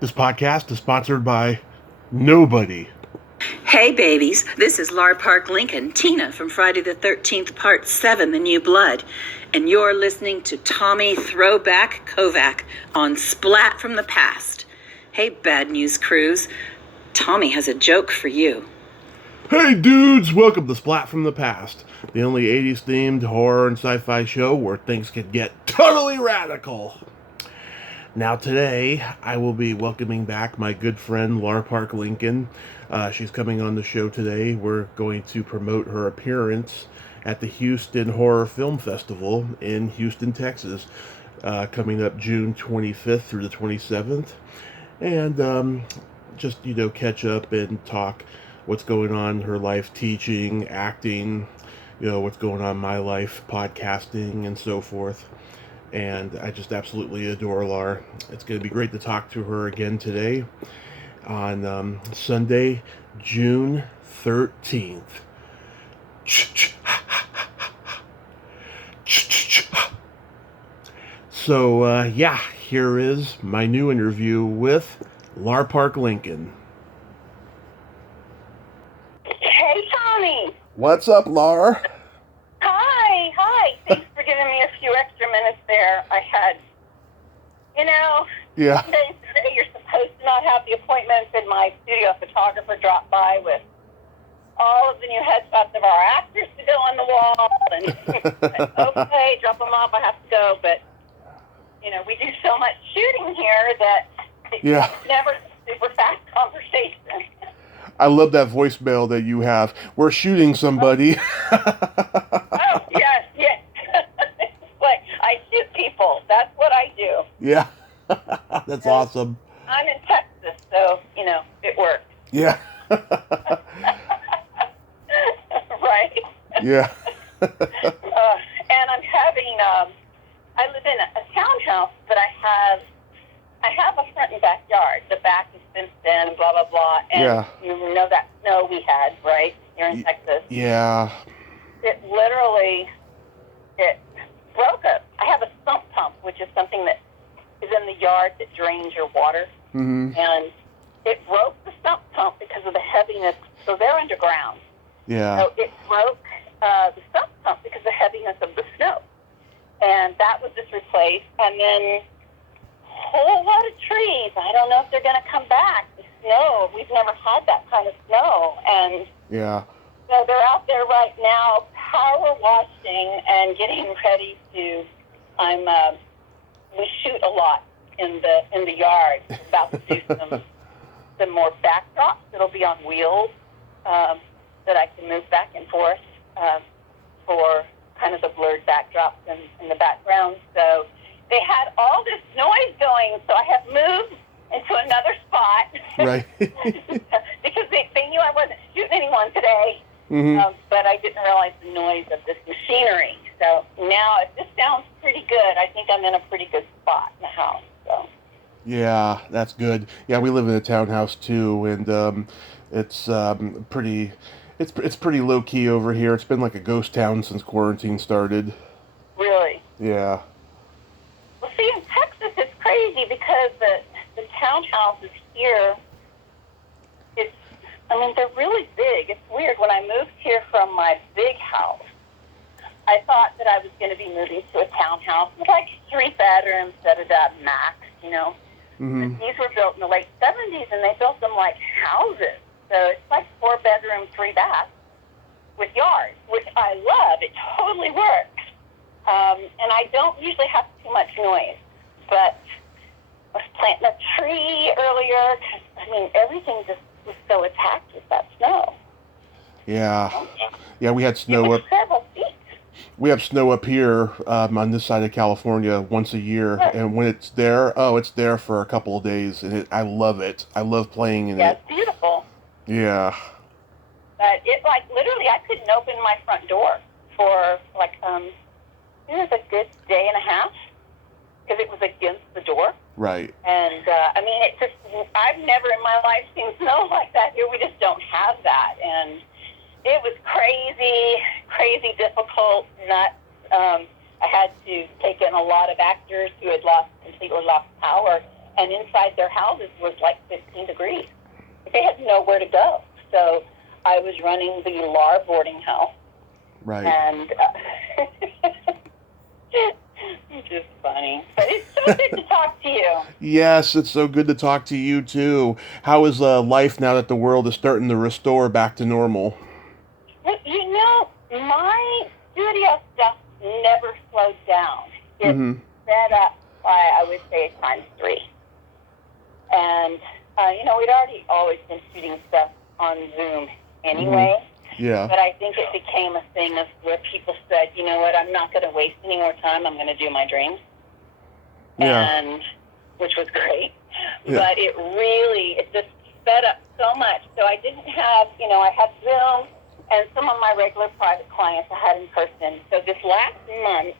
This podcast is sponsored by nobody. Hey babies, this is Lar Park Lincoln, Tina from Friday the 13th, Part 7, The New Blood. And you're listening to Tommy Throwback Kovac on Splat from the Past. Hey Bad News Crews, Tommy has a joke for you. Hey dudes, welcome to Splat from the Past, the only 80s themed horror and sci-fi show where things can get totally radical. Now today, I will be welcoming back my good friend Lar Park Lincoln. She's coming on the show today. We're going to promote her appearance at the Houston Horror Film Festival in Houston, Texas, coming up June 25th through the 27th. And just, catch up and talk what's going on in her life, teaching, acting, what's going on in my life, podcasting, and so forth. And I just absolutely adore Lar. It's going to be great to talk to her again today on Sunday, June 13th. So, here is my new interview with Lar Park Lincoln. Hey, Tommy. What's up, Lar? Hi. Thanks for giving me a few extra minutes there. I had, Yeah. today you're supposed to not have the appointments, and my studio photographer dropped by with all of the new headshots of our actors to go on the wall, and okay, drop them off, I have to go, but, we do so much shooting here that it's never super fast conversation. I love that voicemail that you have. We're shooting somebody. Oh, yes. Like, I shoot people. That's what I do. Yeah. That's awesome. I'm in Texas, so, it works. Yeah. Right? Yeah. And I'm having, I live in a townhouse, but I have a front and backyard. The back is fenced in, blah, blah, blah. And you know that snow we had, right, here in Texas? Yeah. It broke up. I have a sump pump, which is something that is in the yard that drains your water. Mm-hmm. And it broke the sump pump because of the heaviness. So they're underground. Yeah. So it broke the sump pump because of the heaviness of the snow. And that was just replaced. And then a whole lot of trees. I don't know if they're going to come back. The snow, we've never had that kind of snow. And so they're out there right now power washing and getting ready to, we shoot a lot in the yard. About to do some more backdrops that'll be on wheels that I can move back and forth for kind of the blurred backdrops in the background. So they had all this noise going, so I have moved into another spot. Right. Because they knew I wasn't shooting anyone today, but I didn't realize the noise of this machinery. So now this sounds pretty good. I think I'm in a pretty good spot in the house. So. Yeah, that's good. Yeah, we live in a townhouse too, and it's pretty. It's pretty low key over here. It's been like a ghost town since quarantine started. Really? Yeah. Well, see, in Texas, it's crazy because the townhouses here, they're really big. It's weird. When I moved here from my big house, I thought that I was going to be moving to a townhouse with like 3 bedrooms, max, Mm-hmm. But these were built in the late 70s, and they built them like houses. So it's like 4 bedroom, 3 baths with yards, which I love. It totally works. And I don't usually have too much noise. But I was planting a tree earlier because, everything just was so attacked with that snow. Yeah. Yeah, we had snow up. Several feet. We have snow up here on this side of California once a year, and when it's there, it's there for a couple of days, and I love it. I love playing in it. Yeah, it's beautiful. Yeah. But it, literally, I couldn't open my front door for, it was a good day and a half, because it was against the door. Right. And, I've never in my life seen snow like that here. We just don't have that. And it was crazy difficult, nuts. I had to take in a lot of actors who had completely lost power and inside their houses was like 15 degrees. They had nowhere to go. So I was running the Lar boarding house. Right. And it's just funny. But it's so good to talk to you. Yes, it's so good to talk to you too. How is life now that the world is starting to restore back to normal? Well, you know, my studio stuff never slowed down. It's set up by, I would say, times 3. And, you know, we'd already always been shooting stuff on Zoom anyway. Yeah. But I think it became a thing of where people said, you know what, I'm not going to waste any more time. I'm going to do my dreams. Yeah. And, which was great. Yeah. But it just sped up so much. So I didn't have, you know, I had Zoom and some of my regular private clients I had in person. So this last month,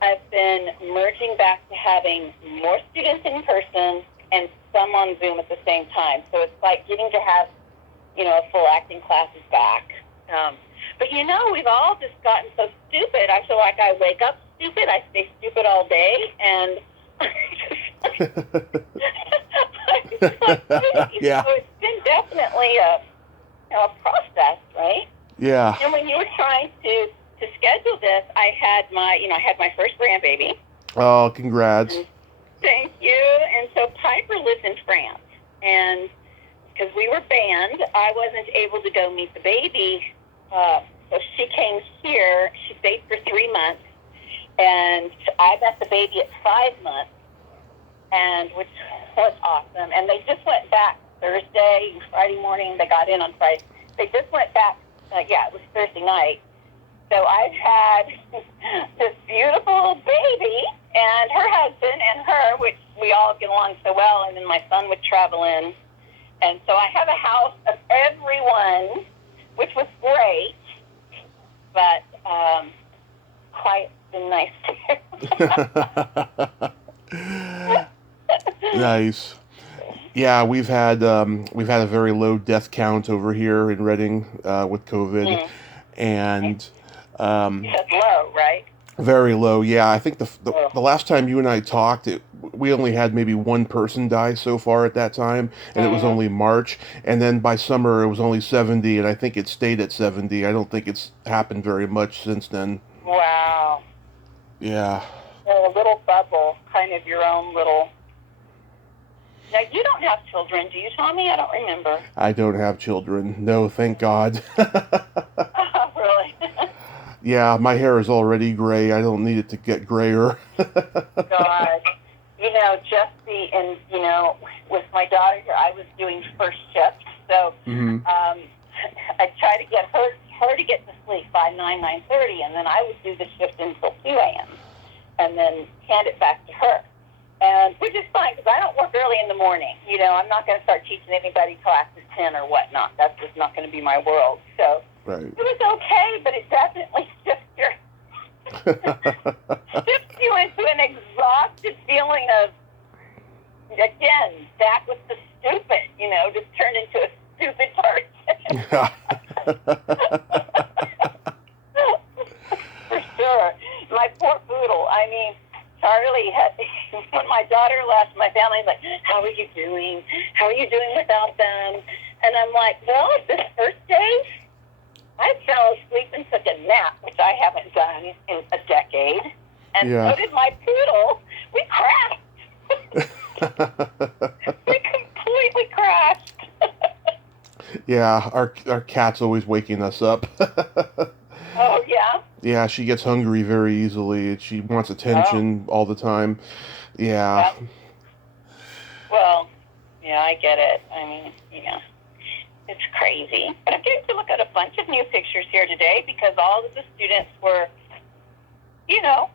I've been merging back to having more students in person and some on Zoom at the same time. So it's like getting to have, you know, full acting classes back. But, you know, we've all just gotten so stupid. I feel like I wake up stupid. I stay stupid all day. And yeah. So it's been definitely a process, right? Yeah. And when you were trying to schedule this, I had my first grandbaby. Oh, congrats. Thank you. And so Piper lives in France. And because we were banned, I wasn't able to go meet the baby. So she came here. She stayed for 3 months. And I met the baby at 5 months, and which was awesome. And they just went back Thursday, Friday morning. They got in on Friday. They just went back, it was Thursday night. So I've had this beautiful baby and her husband and her, which we all get along so well, and then my son would travel in. And so I have a house of everyone, which was great, but quiet's been nice too. Nice. Yeah, we've had a very low death count over here in Reading with COVID, and That's low, right? very low. Yeah, I think the last time you and I talked, we only had maybe one person die so far at that time, and it was only March. And then by summer, it was only 70, and I think it stayed at 70. I don't think it's happened very much since then. Wow. Yeah. A little bubble, kind of your own little. Now, you don't have children, do you, Tommy? I don't remember. I don't have children. No, thank God. Oh, really? Yeah, my hair is already gray. I don't need it to get grayer. God. You know, with my daughter here, I was doing first shift. So I try to get her to get to sleep by 9:30, and then I would do the shift until 2 a.m. and then hand it back to her. And which is fine because I don't work early in the morning. You know, I'm not going to start teaching anybody classes 10 or whatnot. That's just not going to be my world. So Right. it was okay, but it definitely shifts you into an exhausted feeling of, again, back with the stupid, you know, just turned into a stupid person. For sure. My poor poodle. I mean, Charlie had, when my daughter left, my family's like, how are you doing? How are you doing without them? And I'm like, well, this first day, I fell asleep and took a nap, which I haven't done in a decade. And so did my poodle. We crashed. We completely crashed. Yeah, our cat's always waking us up. Oh, yeah? Yeah, she gets hungry very easily. She wants attention all the time. Yeah. Well, yeah, I get it. I mean, you know, it's crazy. But I'm getting to look at a bunch of new pictures here today because all of the students were, you know,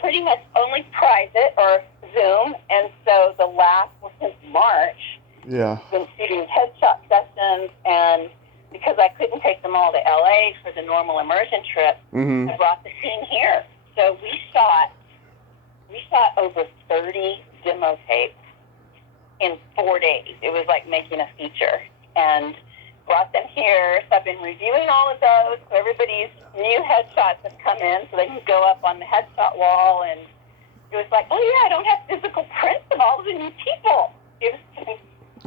pretty much only private or Zoom. And so the last was since March. Yeah. Been shooting headshot sessions, and because I couldn't take them all to LA for the normal immersion trip, I brought the team here. So we shot over 30 demo tapes in 4 days. It was like making a feature, and brought them here. So I've been reviewing all of those. So everybody's new headshots have come in, so they can go up on the headshot wall and it was like, oh yeah, I don't have physical prints of all of the new people. It was,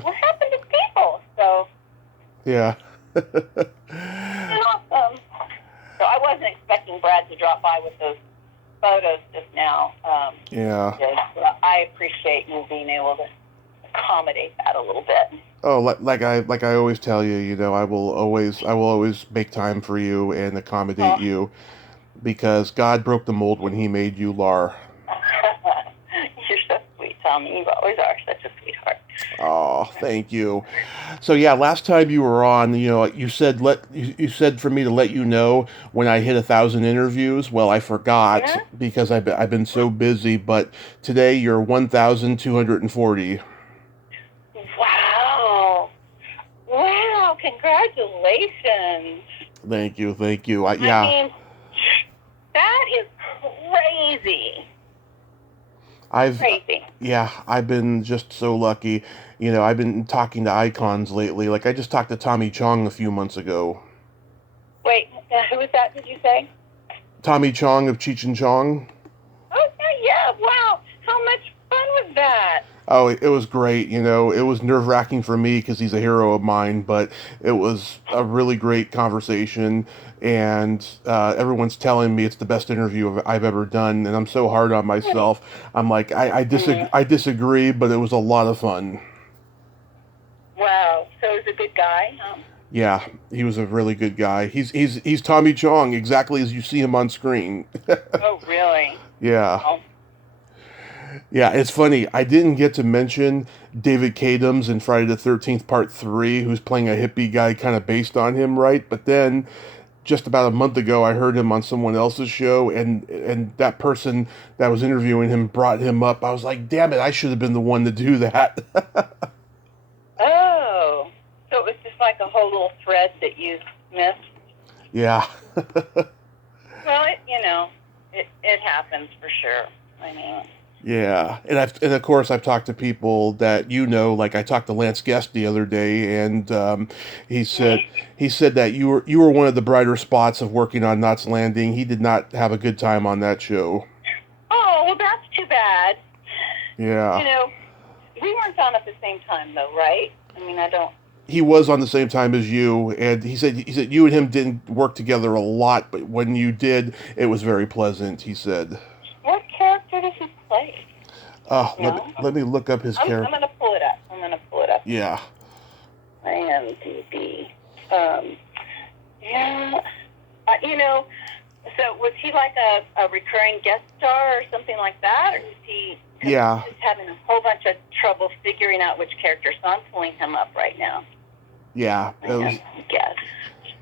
what happened to people? So Yeah. it's awesome. So I wasn't expecting Brad to drop by with those photos just now. Yeah. I appreciate you being able to accommodate that a little bit. Oh, like I always tell you, I will always make time for you and accommodate you, because God broke the mold when He made you, Lar. You're so sweet, Tommy. You always are such a sweetheart. Oh, thank you. So yeah, last time you were on, you said you said for me to let you know when I hit 1,000 interviews. Well, I forgot because I've been so busy. But today you're 1,240. Wow! Wow! Congratulations! Thank you, thank you. I mean, that is crazy. Crazy. Yeah, I've been just so lucky. I've been talking to icons lately. Like I just talked to Tommy Chong a few months ago. Wait, who was that? Did you say? Tommy Chong of Cheech and Chong. Oh yeah! Wow! How much fun was that? Oh, it was great. It was nerve-wracking for me because he's a hero of mine, but it was a really great conversation, and everyone's telling me it's the best interview I've ever done, and I'm so hard on myself. I'm like, I disagree, but it was a lot of fun. Wow. So he's a good guy, huh? Yeah, he was a really good guy. He's Tommy Chong, exactly as you see him on screen. Oh, really? Yeah. Oh. Yeah, it's funny. I didn't get to mention David Kadams in Friday the 13th Part 3, who's playing a hippie guy kind of based on him, right? But then, just about a month ago, I heard him on someone else's show, and that person that was interviewing him brought him up. I was like, damn it, I should have been the one to do that. Oh, so it was just like a whole little thread that you missed? Yeah. Well, it happens for sure. I mean... Yeah, and of course I've talked to people that like I talked to Lance Guest the other day, and he said that you were one of the brighter spots of working on Knots Landing. He did not have a good time on that show. Oh, well, that's too bad. Yeah. We weren't on at the same time though, right? I mean, I don't. He was on the same time as you, and he said you and him didn't work together a lot, but when you did, it was very pleasant. He said. What character does he play? Let me look up his character. I'm going to pull it up. Yeah. IMDb. Yeah. So was he like a recurring guest star or something like that? Or is he just having a whole bunch of trouble figuring out which character? So I'm pulling him up right now. Yeah. Guess.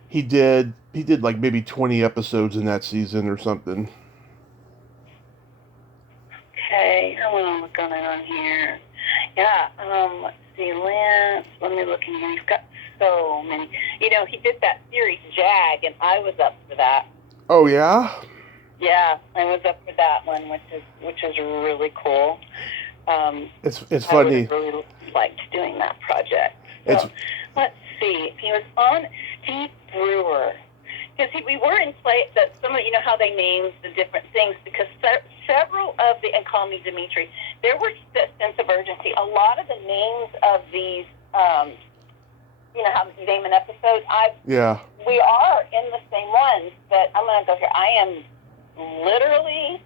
He did like maybe 20 episodes in that season or something. Okay, I want to look on here. Yeah, let's see, Lance, let me look in here. He's got so many. He did that series, Jag, and I was up for that. Oh, yeah? Yeah, I was up for that one, which is really cool. It's funny. I really liked doing that project. So, let's see. He was on Steve Brewer. Because we were in play, that some of how they named the different things, because several of the, and call me Dimitri, there was a sense of urgency. A lot of the names of these, how you name an episode, we are in the same ones, but I'm going to go here. I am literally,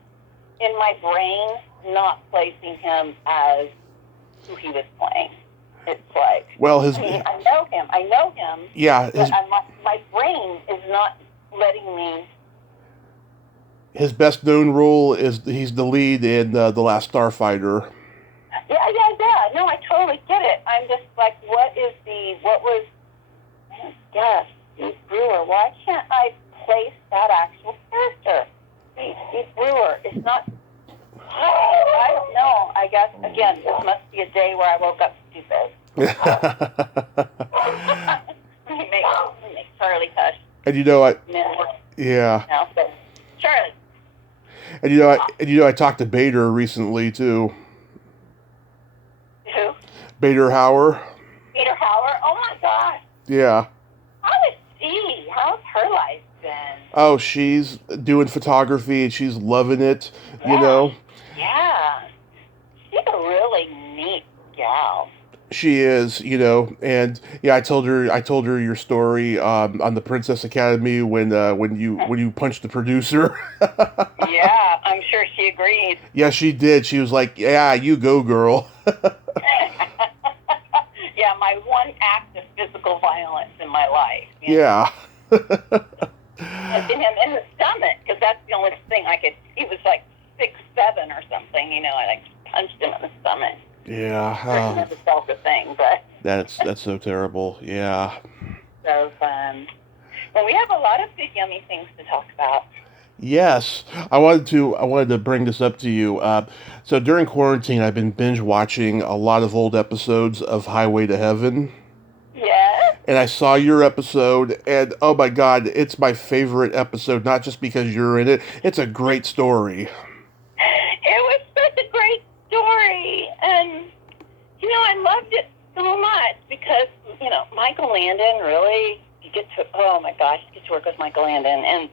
in my brain, not placing him as who he was playing. It's like, I know him. Yeah. But my brain is not letting me. His best known role is he's the lead in The Last Starfighter. Yeah. No, I totally get it. I'm just like, what was, Steve Brewer. Why can't I place that actual character? Steve Brewer. It's not, I don't know. I guess, again, this must be a day where I woke up stupid. Let me make Charlie hush. And yeah. No, but Charlie. And I talked to Bader recently too. Who? Bader Hauer. Bader Hauer? Oh my gosh. Yeah. How is she? How's her life been? Oh, she's doing photography and she's loving it, Yeah. She is, and yeah, I told her your story on the Princess Academy when you punched the producer. Yeah, I'm sure she agreed. Yeah, she did. She was like, "Yeah, you go, girl." Yeah, my one act of physical violence in my life. Yeah. Punching him in the stomach, because that's the only thing I could. He was like 6'7" or something. I like punched him in the stomach. Yeah. I never felt a thing, but That's so terrible. Yeah. so fun. Well, we have a lot of big yummy things to talk about. Yes, I wanted to bring this up to you. So during quarantine, I've been binge watching a lot of old episodes of Highway to Heaven, Yes. and I saw your episode, and oh my God, it's my favorite episode. Not just because you're in it; it's a great story. It was such a great story, and I loved it so much because Michael Landon really. You get to oh my gosh, you get to work with Michael Landon, and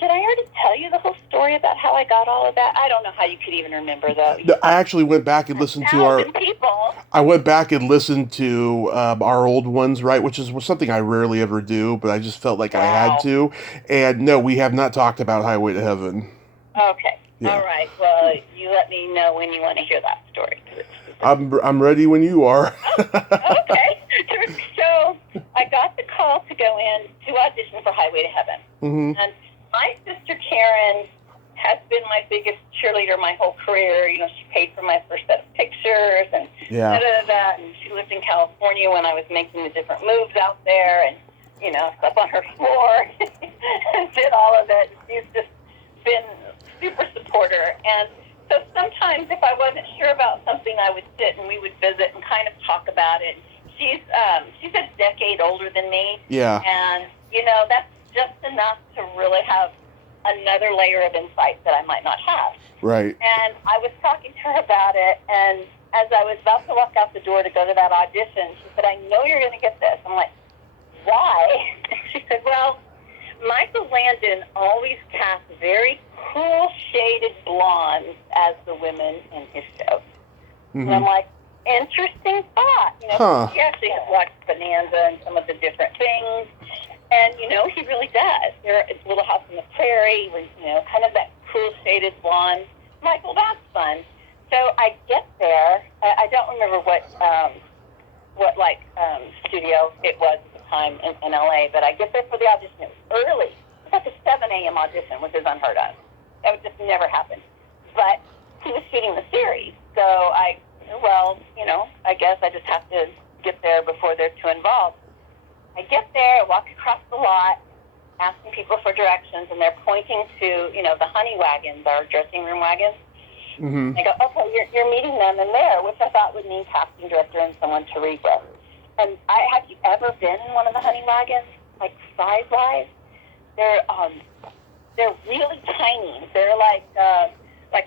did I already tell you the whole story about how I got all of that? I don't know how you could even remember though. No, I actually went back and listened to our. 1,000 people. I went back and listened to our old ones, right, which is something I rarely ever do, but I just felt like I had Wow. to. And no, we have not talked about Highway to Heaven. Okay. Yeah. All right. Well, you let me know when you want to hear that story. I'm ready when you are. Okay. So I got the call to go in to audition for Highway to Heaven. Hmm. And my sister Karen has been my biggest cheerleader my whole career. She paid for my first set of pictures and Yeah. And she lived in California when I was making the different moves out there and, slept on her floor and did all of it. She's just been super supporter. And so sometimes if I wasn't sure about something, I would sit and we would visit and kind of talk about it. She's a decade older than me. Yeah. And, that's just enough to really have another layer of insight that I might not have. Right. And I was talking to her about it, and as I was about to walk out the door to go to that audition, she said, "I know you're going to get this." I'm like, "Why?" She said, "Well, Michael Landon always cast very cool shaded blondes as the women in his shows." Mm-hmm. And I'm like, interesting thought. Huh. He actually has watched Bonanza and some of the different things. And, he really does. It's Little House on the Prairie, where, kind of that cool shaded blonde. I'm like, well, that's fun. So I get there. I don't remember what studio it was at the time in LA, but I get there for the audition. It was early. It was like a 7 a.m. audition, which is unheard of. That would just never happen. But he was shooting the series. So I guess I just have to get there before they're too involved. I get there, walk across the lot, asking people for directions, and they're pointing to, the honey wagons, our dressing room wagons. Mm-hmm. I go, okay, you're meeting them in there, which I thought would mean casting director and someone to read with. And have you ever been in one of the honey wagons, like size-wise? They're really tiny. They're like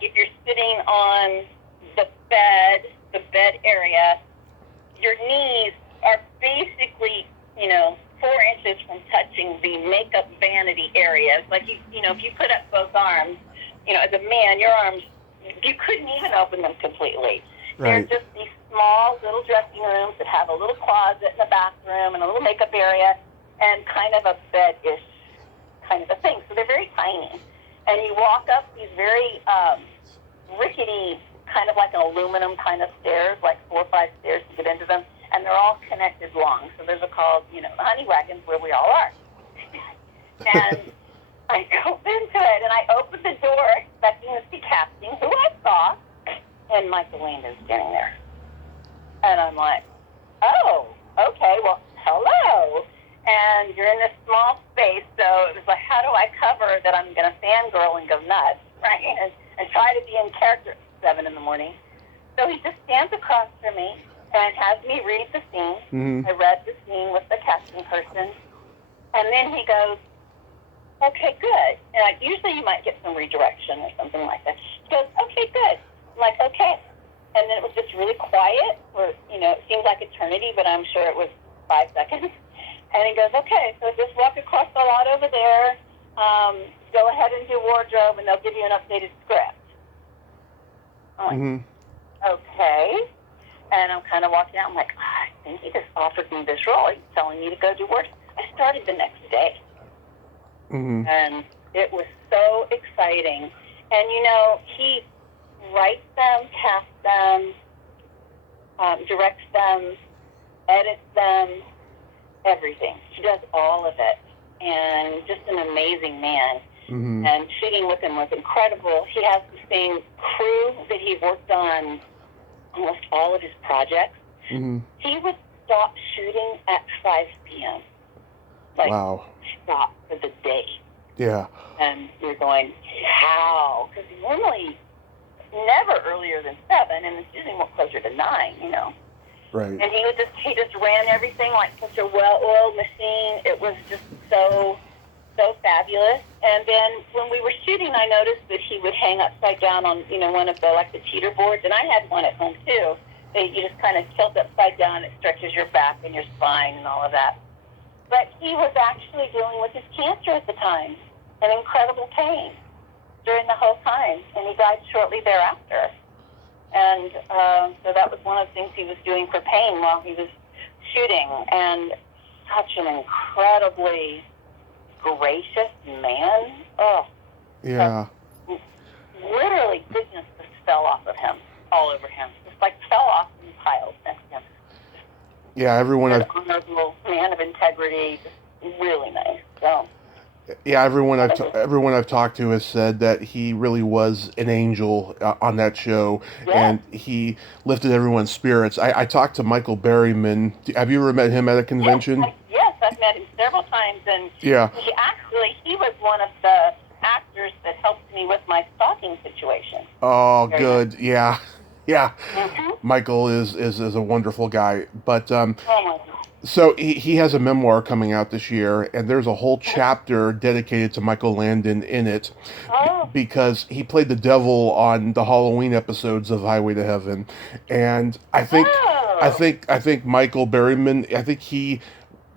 if you're sitting on the bed area, your knees are basically 4 inches from touching the makeup vanity areas. Like, if you put up both arms, as a man, your arms, you couldn't even open them completely. Right. They're just these small little dressing rooms that have a little closet in the bathroom and a little makeup area and kind of a bed-ish kind of a thing. So they're very tiny. And you walk up these very rickety, kind of like an aluminum kind of stairs, like 4 or 5 stairs to get into them. And they're all connected long. So those are called, the honey wagons where we all are. And I go into it, and I open the door expecting to see casting, who I saw, and Michael Landon's standing there. And I'm like, oh, okay, well, hello. And you're in this small space, so it was like, how do I cover that I'm going to fangirl and go nuts, right? And try to be in character at 7 in the morning. So he just stands across from me and has me read the scene. Mm-hmm. I read the scene with the casting person. And then he goes, okay, good. And usually you might get some redirection or something like that. He goes, okay, good. I'm like, okay. And then it was just really quiet, or, it seemed like eternity, but I'm sure it was 5 seconds. And he goes, okay, so just walk across the lot over there, go ahead and do wardrobe, and they'll give you an updated script. I'm like, okay. And I'm kind of walking out. I'm like, I think he just offered me this role. He's telling me to go do work. I started the next day. Mm-hmm. And it was so exciting. And, he writes them, casts them, directs them, edits them, everything. He does all of it. And just an amazing man. Mm-hmm. And shooting with him was incredible. He has the same crew that he worked on almost all of his projects. Mm-hmm. He would stop shooting at 5 p.m. Wow. Stop for the day. Yeah. And you're going, how? Because normally never earlier than 7, and it's usually more closer to 9, Right. And he just ran everything like such a well-oiled machine. It was just so fabulous. And then when we were shooting, I noticed that he would hang upside down on, one of the teeter boards, and I had one at home too. That you just kind of tilt upside down. It stretches your back and your spine and all of that. But he was actually dealing with his cancer at the time, and incredible pain during the whole time, and he died shortly thereafter. And so that was one of the things he was doing for pain while he was shooting, and such an incredibly gracious man. Oh, Yeah. literally goodness just fell off of him, all over him. Just fell off in piles next to him. Yeah, everyone An honorable man of integrity, just really nice. So. Yeah, everyone I've talked to has said that he really was an angel on that show, and he lifted everyone's spirits. I talked to Michael Berryman. Have you ever met him at a convention? Yes, I've met him several times, and yeah, he was one of the actors that helped me with my stalking situation. Oh, good. Nice. Yeah. Mm-hmm. Michael is a wonderful guy, but oh my God. So he has a memoir coming out this year, and there's a whole chapter dedicated to Michael Landon in it, because he played the devil on the Halloween episodes of Highway to Heaven, and I think Michael Berryman, I think he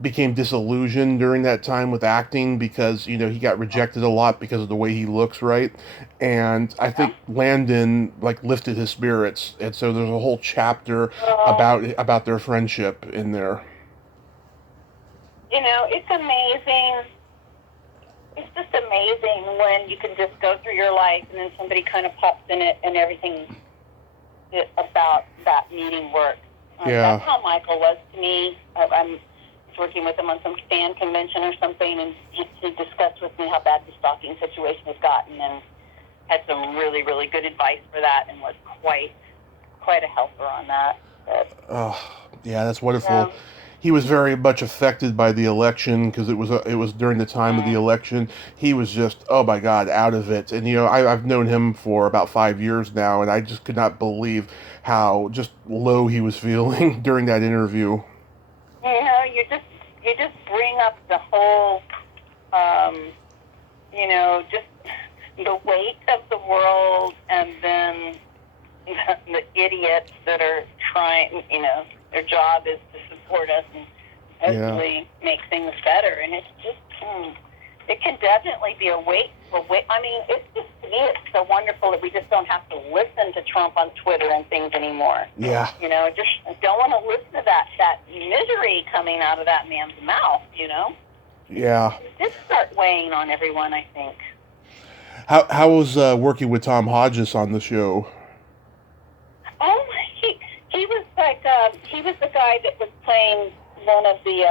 became disillusioned during that time with acting because he got rejected a lot because of the way he looks, right? And I think Landon lifted his spirits, and so there's a whole chapter about their friendship in there. It's amazing. It's just amazing when you can just go through your life and then somebody kind of pops in it and everything about that meeting works. That's how Michael was to me. I was working with him on some fan convention or something, and he discussed with me how bad the stalking situation has gotten, and had some really, really good advice for that, and was quite a helper on that. That's wonderful. He was very much affected by the election because it was during the time of the election. He was just, oh my God, out of it. And I've known him for about 5 years now, and I just could not believe how just low he was feeling during that interview. You just bring up the whole, just the weight of the world, and then the idiots that are trying, their job is to support us and hopefully make things better. And it's just, it can definitely be a weight. I mean, it's just, to me, it's so wonderful that we just don't have to listen to Trump on Twitter and things anymore. Yeah. Just don't want to listen to that misery coming out of that man's mouth, Yeah. It did start weighing on everyone, I think. How was working with Tom Hodges on the show? He was he was the guy that was playing one of the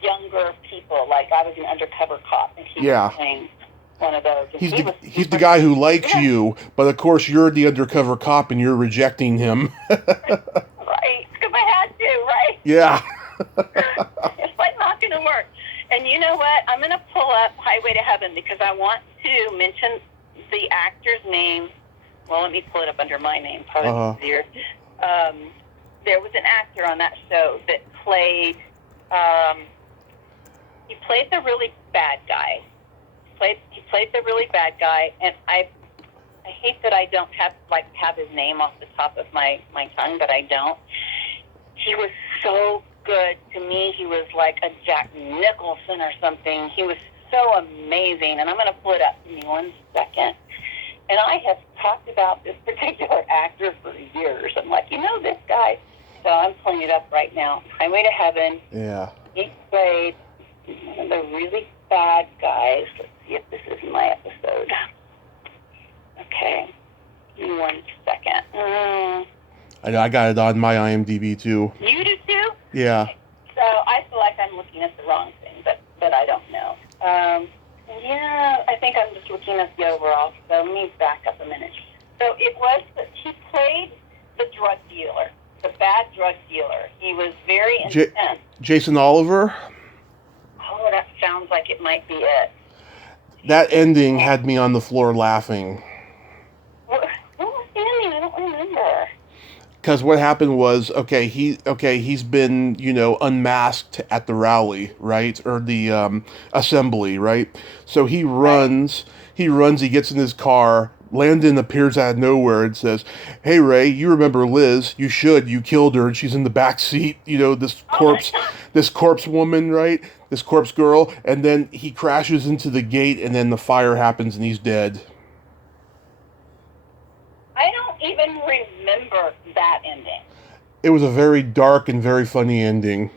younger people. I was an undercover cop, and he was playing one of those. And he's the guy who likes you, but of course you're the undercover cop and you're rejecting him. Right, because I had to, right? Yeah. It's not going to work. And you know what? I'm going to pull up Highway to Heaven because I want to mention the actor's name. Well, let me pull it up under my name. Probably easier. There was an actor on that show that played. He played the really bad guy. He played the really bad guy, and I hate that I don't have his name off the top of my tongue, but I don't. He was so good to me. He was like a Jack Nicholson or something. He was so amazing, and I'm going to pull it up. Give me 1 second. And I have talked about this particular actor for years. I'm like, this guy. So I'm pulling it up right now. Highway to Heaven. Yeah. He played one of the really bad guys. Let's see if this is my episode. Okay. Give me 1 second. I know, I got it on my IMDb too. You do too? Yeah. So I feel like I'm looking at the wrong thing, but I don't know. Yeah, I think I'm just looking at the overall. So let me back up a minute. So it was that he played the drug dealer, the bad drug dealer. He was very intense. Jason Oliver? Oh, that sounds like it might be it. That ending had me on the floor laughing. What was the ending? I don't remember. Because what happened was, he's been, unmasked at the rally, right? Or the assembly, right? So he runs, he gets in his car. Landon appears out of nowhere and says, "Hey, Ray, you remember Liz? You should. You killed her, and she's in the back seat. This corpse woman, right? This corpse girl." And then he crashes into the gate, and then the fire happens, and he's dead. I don't even remember that ending. It was a very dark and very funny ending.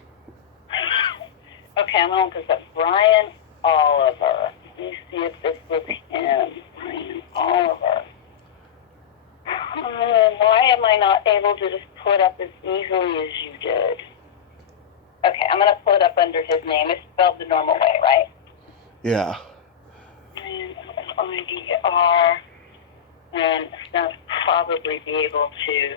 Okay, I'm going to look up Brian Oliver. Let me see if this was him. Brian Oliver. Why am I not able to just pull it up as easily as you did? Okay, I'm going to pull it up under his name. It's spelled the normal way, right? Yeah. Oliver. And I'll probably be able to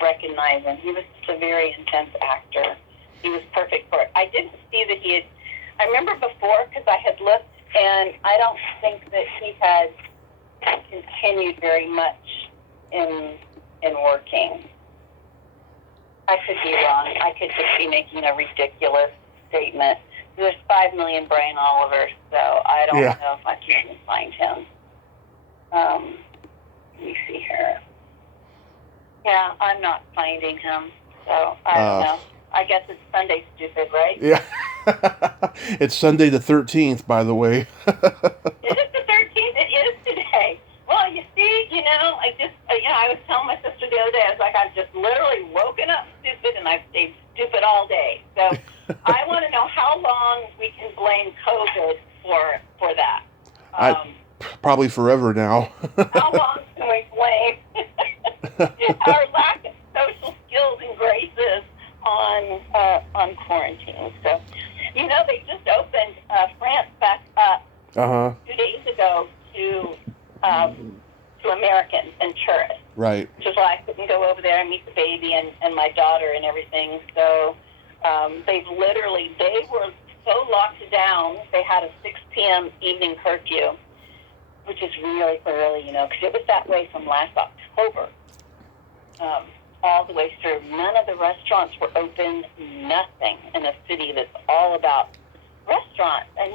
recognize him. He was just a very intense actor. He was perfect for it. I didn't see that he had. I remember before because I had looked, and I don't think that he had continued very much in working. I could be wrong. I could just be making a ridiculous statement. There's 5 million Brian Olivers, so I don't know if I can even find him. Let me see here. Yeah, I'm not finding him, so I don't know. I guess it's Sunday stupid, right? Yeah. It's Sunday the 13th, by the way. Is it the 13th? It is today. Well, you see, I was telling my sister the other day, I was like, I've just literally woken up stupid, and I've stayed stupid all day. So I want to know how long we can blame COVID for that. Probably forever now. How long can we blame our lack of social skills and graces on quarantine? So, they just opened France back up 2 days ago to Americans and tourists. Right. Which is why I couldn't go over there and meet the baby and my daughter and everything. So they were so locked down, they had a 6 p.m. evening curfew, which is really early, because it was that way from last October all the way through. None of the restaurants were open, nothing in a city that's all about restaurants. And,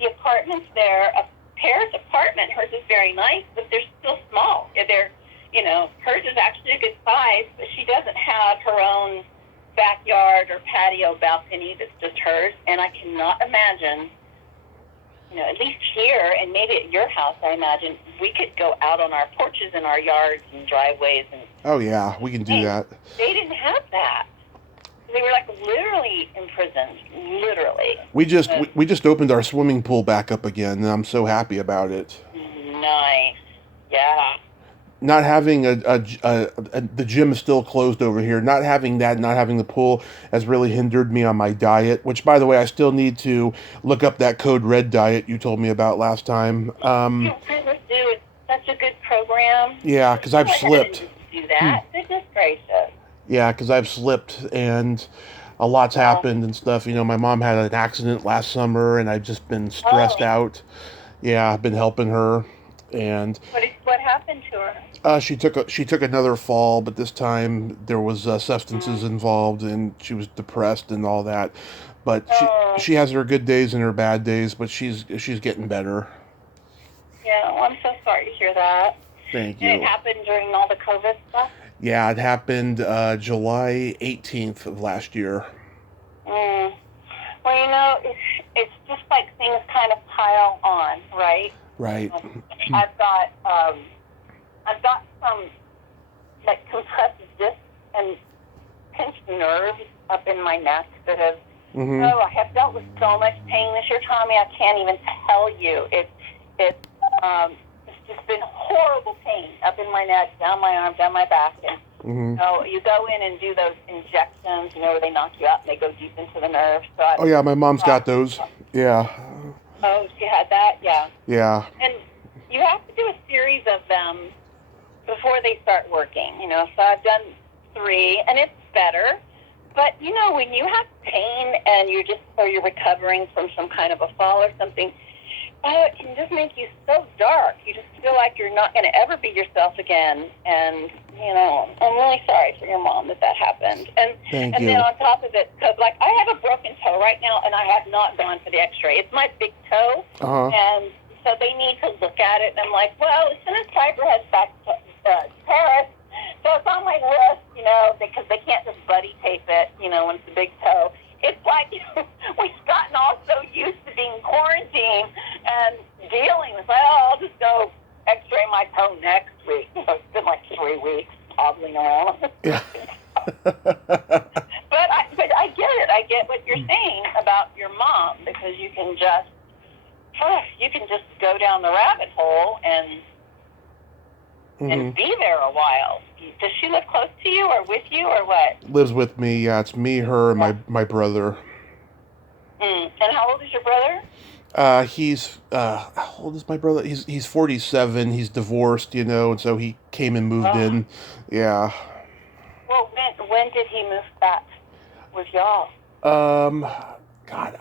the apartments there, a pair's apartment, hers is very nice, but they're still small. Hers is actually a good size, but she doesn't have her own backyard or patio balcony that's just hers. And I cannot imagine, at least here and maybe at your house, I imagine we could go out on our porches and our yards and driveways. Oh, yeah, we can do that. They didn't have that. They were literally imprisoned, literally. We just opened our swimming pool back up again, and I'm so happy about it. Nice. Yeah. Not having the gym is still closed over here. Not having the pool has really hindered me on my diet, which, by the way, I still need to look up that Code Red diet you told me about last time. You really do. It's such a good program. Yeah, because I've slipped. Do that. Goodness gracious. Yeah, because I've slipped and a lot's happened and stuff. My mom had an accident last summer, and I've just been stressed out. Yeah, I've been helping her, and what happened to her? She took another fall, but this time there was substances involved, and she was depressed and all that. But she has her good days and her bad days, but she's getting better. Yeah, well, I'm so sorry to hear that. Thank you. And it happened during all the COVID stuff? Yeah, it happened July 18th of last year. Well, Well, it's just like things kind of pile on, right? Right. I've got some like compressed discs and pinched nerves up in my neck that have. Mm-hmm. Oh, I have dealt with so much pain this year, Tommy. I can't even tell you. It's just been horrible pain up in my neck, down my arm, down my back, and you go in and do those injections, where they knock you out and they go deep into the nerves. So Oh yeah, my mom's got those. Yeah. Oh, she had that? Yeah. Yeah. And you have to do a series of them before they start working, So I've done 3, and it's better. But, when you have pain and you're recovering from some kind of a fall or something, it can just make you so dark. You just feel like you're not going to ever be yourself again. And, I'm really sorry for your mom that happened. Thank you. You. Then on top of it, because, I have a broken toe right now, and I have not gone for the x-ray. It's my big toe, and so they need to look at it. And I'm like, well, as soon as Piper heads back to Paris, so it's on my list, because they can't just buddy tape it, when it's a big toe. It's like we've gotten all so used to being quarantined and dealing with, I'll just go x-ray my toe next week. It's been like 3 weeks hobbling around. Yeah. But I get it. I get what you're saying about your mom, because you can just go down the rabbit hole and be there a while. Does she live close to you or with you or what? Lives with me. Yeah, it's me, her, and my brother. And how old is your brother? He's how old is my brother? He's 47. He's divorced, and so he came and moved in. Yeah. Well, when did he move back with y'all? God,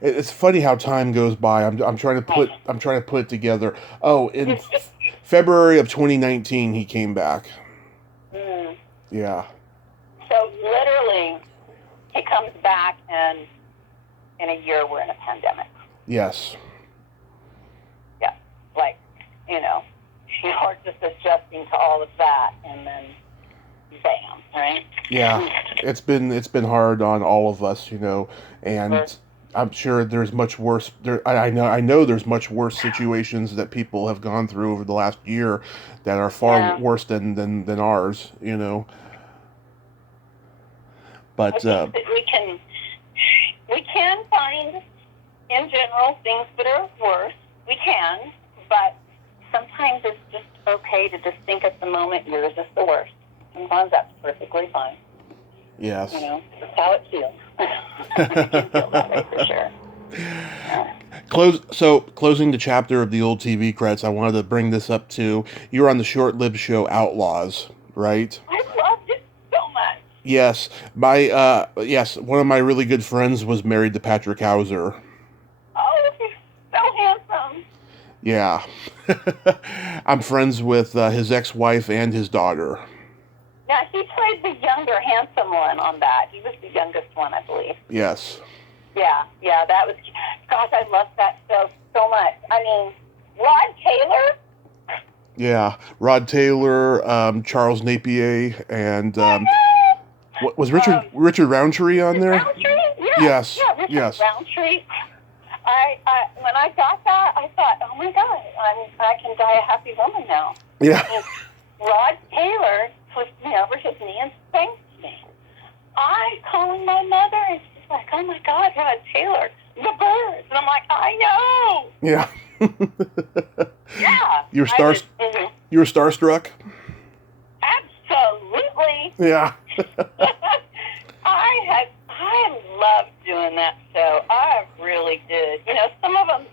it's funny how time goes by. I'm trying to put it together. Oh, in February of 2019, he came back. Yeah. So literally, he comes back, and in a year we're in a pandemic. Yes. Yeah, you're just adjusting to all of that, and then bam, right? Yeah, it's been hard on all of us, and I'm sure there's much worse. I know there's much worse situations that people have gone through over the last year that are far worse than ours, But I think that we can find, in general, things that are worse. We can, but sometimes it's just okay to just think at the moment yours is the worst. Sometimes that's perfectly fine. Yes. That's how it feels. I can feel that way for sure. Closing the chapter of the old TV credits, I wanted to bring this up too. You were on the short-lived show Outlaws, right? I loved it so much. Yes. One of my really good friends was married to Patrick Hauser. Oh, he's so handsome. Yeah. I'm friends with his ex-wife and his daughter. Yeah, he played the younger, handsome one on that. He was the youngest one, I believe. Yes. Yeah, that was... Gosh, I loved that show so much. I mean, Rod Taylor... Yeah, Rod Taylor, Charles Napier, and what was Richard Roundtree on there? Roundtree? Yes. Yeah, Richard Roundtree. When I got that, I thought, oh my God, I can die a happy woman now. Yeah. And Rod Taylor pushed me over his knee and spanked me. I'm calling my mother, and she's like, oh my God, Rod Taylor, the birds. And I'm like, I know. Yeah. Yeah. You were starstruck? Absolutely. Yeah. I loved doing that show. I really did. Some of them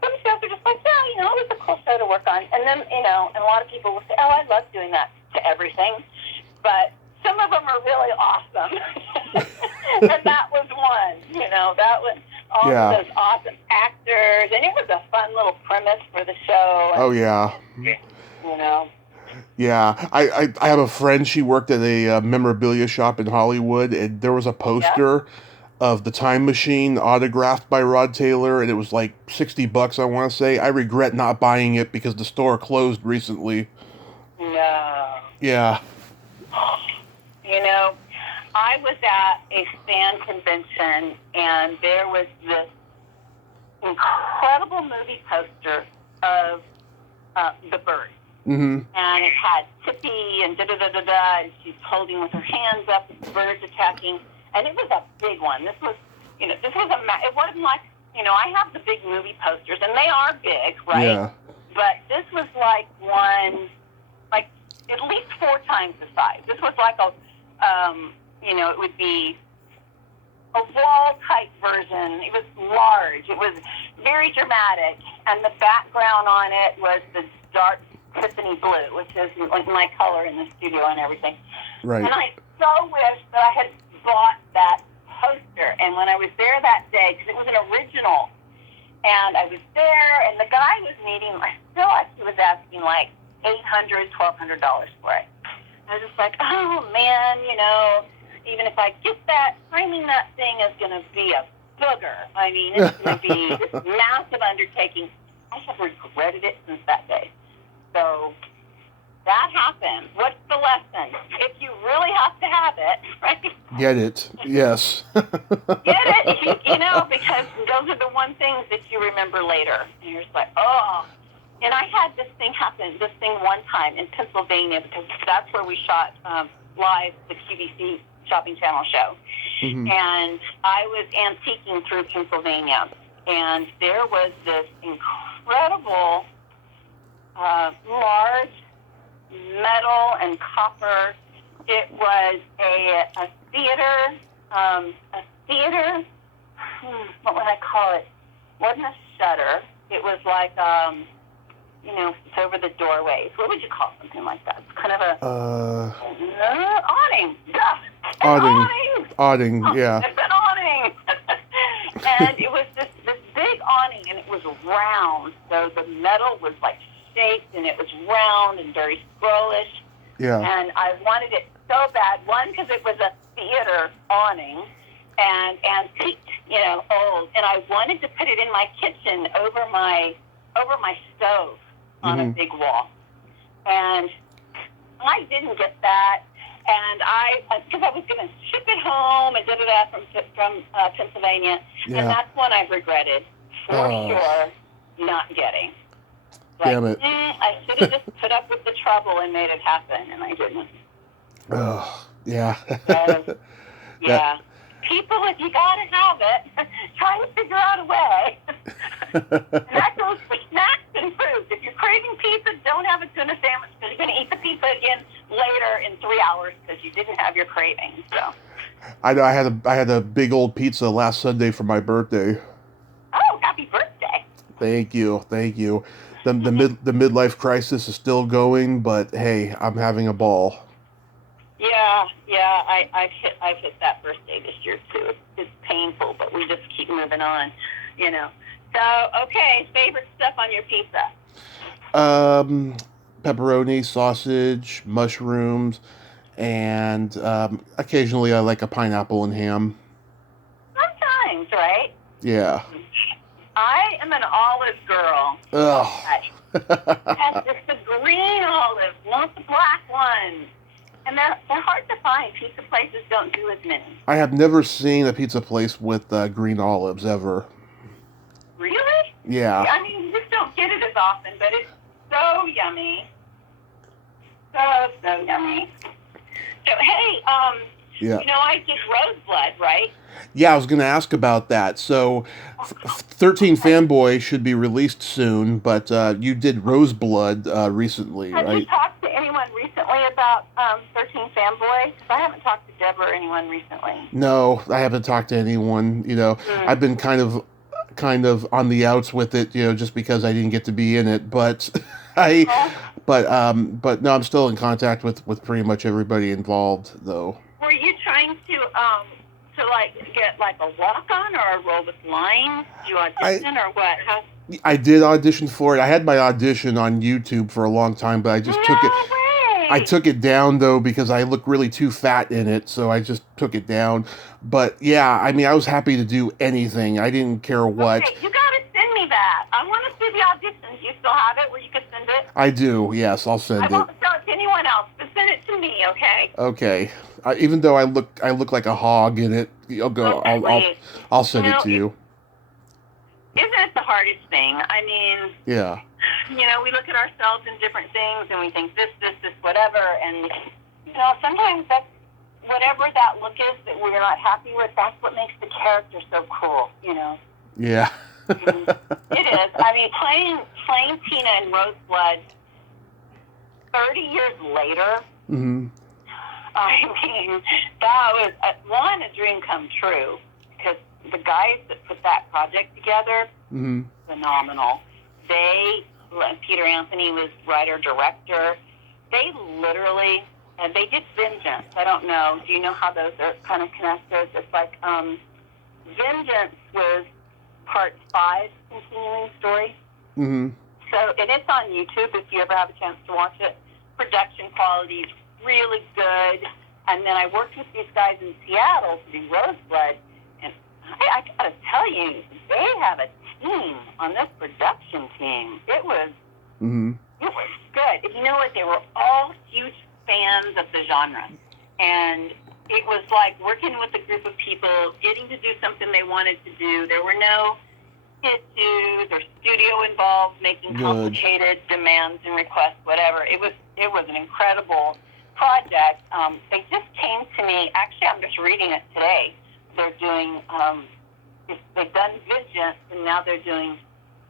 some shows are just like, yeah, it was a cool show to work on. And then, and a lot of people will say, oh, I love doing that to everything. But some of them are really awesome. And that was one, that was all of those awesome actors. And it was a fun little premise for the show. Oh, yeah. Yeah, I have a friend, she worked at a memorabilia shop in Hollywood, and there was a poster of the Time Machine autographed by Rod Taylor, and it was like $60, I want to say. I regret not buying it because the store closed recently. No. Yeah. I was at a fan convention, and there was this incredible movie poster of The Bird. Mm-hmm. And it had Tippy and da-da-da-da-da, and she's holding with her hands up, the bird's attacking. And it was a big one. This was, it wasn't like, I have the big movie posters, and they are big, right? Yeah. But this was like one, like at least 4 times the size. This was like a, it would be a wall-type version. It was large. It was very dramatic. And the background on it was this dark Tiffany blue, which is like my color in the studio and everything. Right. And I so wish that I had bought that poster. And when I was there that day, because it was an original, and I was there, and the guy was needing, I feel like he was asking like $800, $1,200 for it. I was just like, oh man, even if I get that, framing that thing is going to be a booger. I mean, it's going to be this massive undertaking. I have regretted it since that day. So that happened. What's the lesson? If you really have to have it, right? Get it. Yes. Get it, because those are the one things that you remember later. And you're just like, oh. And I had this thing one time in Pennsylvania, because that's where we shot live the QVC Shopping Channel show. Mm-hmm. And I was antiquing through Pennsylvania, and there was this incredible large metal and copper. It was a theater. What would I call it? It wasn't a shutter. It was like it's over the doorways. What would you call something like that? It's kind of a awning. Awning. Yeah. It's an awning. And it was this big awning, and it was round. So the metal was like shaped, and it was round and very scrollish. Yeah. And I wanted it so bad. One, because it was a theater awning, and antique, old. And I wanted to put it in my kitchen over my stove on a big wall. And I didn't get that. And because I was going to ship it home and from Pennsylvania. Yeah. And that's one I've regretted for sure not getting. Damn it. I should have just put up with the trouble and made it happen, and I didn't. Oh, yeah. Yeah. People, if you got to have it, try to figure out a way. And that goes for snacks and food. If you're craving pizza, don't have a tuna sandwich, because you're going to eat the pizza again later in 3 hours because you didn't have your cravings. So. I know. I had a big old pizza last Sunday for my birthday. Oh, happy birthday! Thank you. The midlife crisis is still going, but hey, I'm having a ball. Yeah. I've hit that birthday this year too. It's painful, but we just keep moving on, So, okay, favorite stuff on your pizza? Pepperoni, sausage, mushrooms, and occasionally I like a pineapple and ham. Sometimes, right? Yeah. I am an olive girl. Ugh. And it's the green olive, not the black ones. And they're hard to find. Pizza places don't do as many. I have never seen a pizza place with green olives ever. Really? Yeah. I mean, you just don't get it as often, but it's so yummy. So yummy. So, hey, yeah. I did Roseblood, right? Yeah, I was going to ask about that. So, 13 Fanboy should be released soon, but you did Roseblood recently, right? Have you talked to anyone recently about 13 Fanboy? Because I haven't talked to Deborah or anyone recently. No, I haven't talked to anyone. I've been kind of on the outs with it, just because I didn't get to be in it. But but no, I'm still in contact with pretty much everybody involved, though. Were you trying to get like a walk-on or a role with lines? Did you audition or what? I did audition for it. I had my audition on YouTube for a long time, but I just took it. Way. I took it down though because I look really too fat in it, so I just took it down. But yeah, I mean, I was happy to do anything. I didn't care what. Okay, you gotta send me that. I want to see the auditions. You still have it where you can send it? I do. Yes, I'll send it. I won't tell it to anyone else, but send it to me, okay? Okay. Even though I look like a hog in it, I'll send it to you. Isn't it the hardest thing? I mean, Yeah. We look at ourselves in different things and we think this, whatever, and sometimes that's whatever that look is that we're not happy with. That's what makes the character so cool. Yeah. It is. I mean, playing Tina in Roseblood 30 years later. Mm-hmm. I mean, that was a dream come true, because the guys that put that project together, mm-hmm. phenomenal. Peter Anthony was writer-director. They literally, they did Vengeance. I don't know. Do you know how those are kind of connected? It's like Vengeance was part 5 continuing story. Mm-hmm. So, and it's on YouTube if you ever have a chance to watch it. Production quality is really good. And then I worked with these guys in Seattle to do Roseblood, and I gotta tell you, they have a team on this production team. It was good. And you know what? They were all huge fans of the genre, and it was like working with a group of people, getting to do something they wanted to do. There were no issues or studio involved making complicated demands and requests, whatever. It was an incredible project. They just came to me. Actually, I'm just reading it today. They're doing, they've done Vengeance, and now they're doing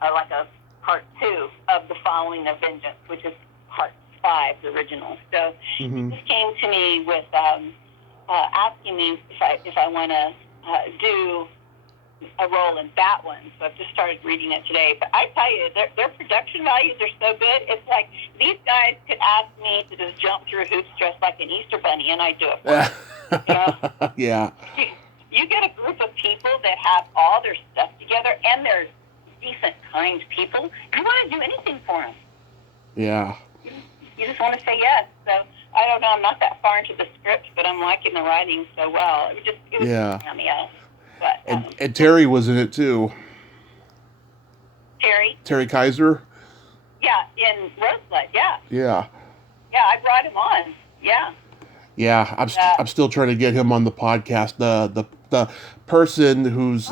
like a part 2 of the following of Vengeance, which is part 5, the original. So it just came to me with asking me if I want to do a role in that one. So I've just started reading it today. But I tell you, their production values are so good. It's like these guys could ask me to just jump through hoops dressed like an Easter bunny, and I do it for them. Yeah. You get a group of people that have all their stuff together, and they're decent, kind people. You want to do anything for them. Yeah. You just want to say yes. So I don't know. I'm not that far into the script, but I'm liking the writing so well. It was yummy. But, and Terry was in it too. Terry Kaiser. Yeah, in Roseblood. Yeah. Yeah. Yeah, I brought him on. Yeah. Yeah, I'm still trying to get him on the podcast. The person who's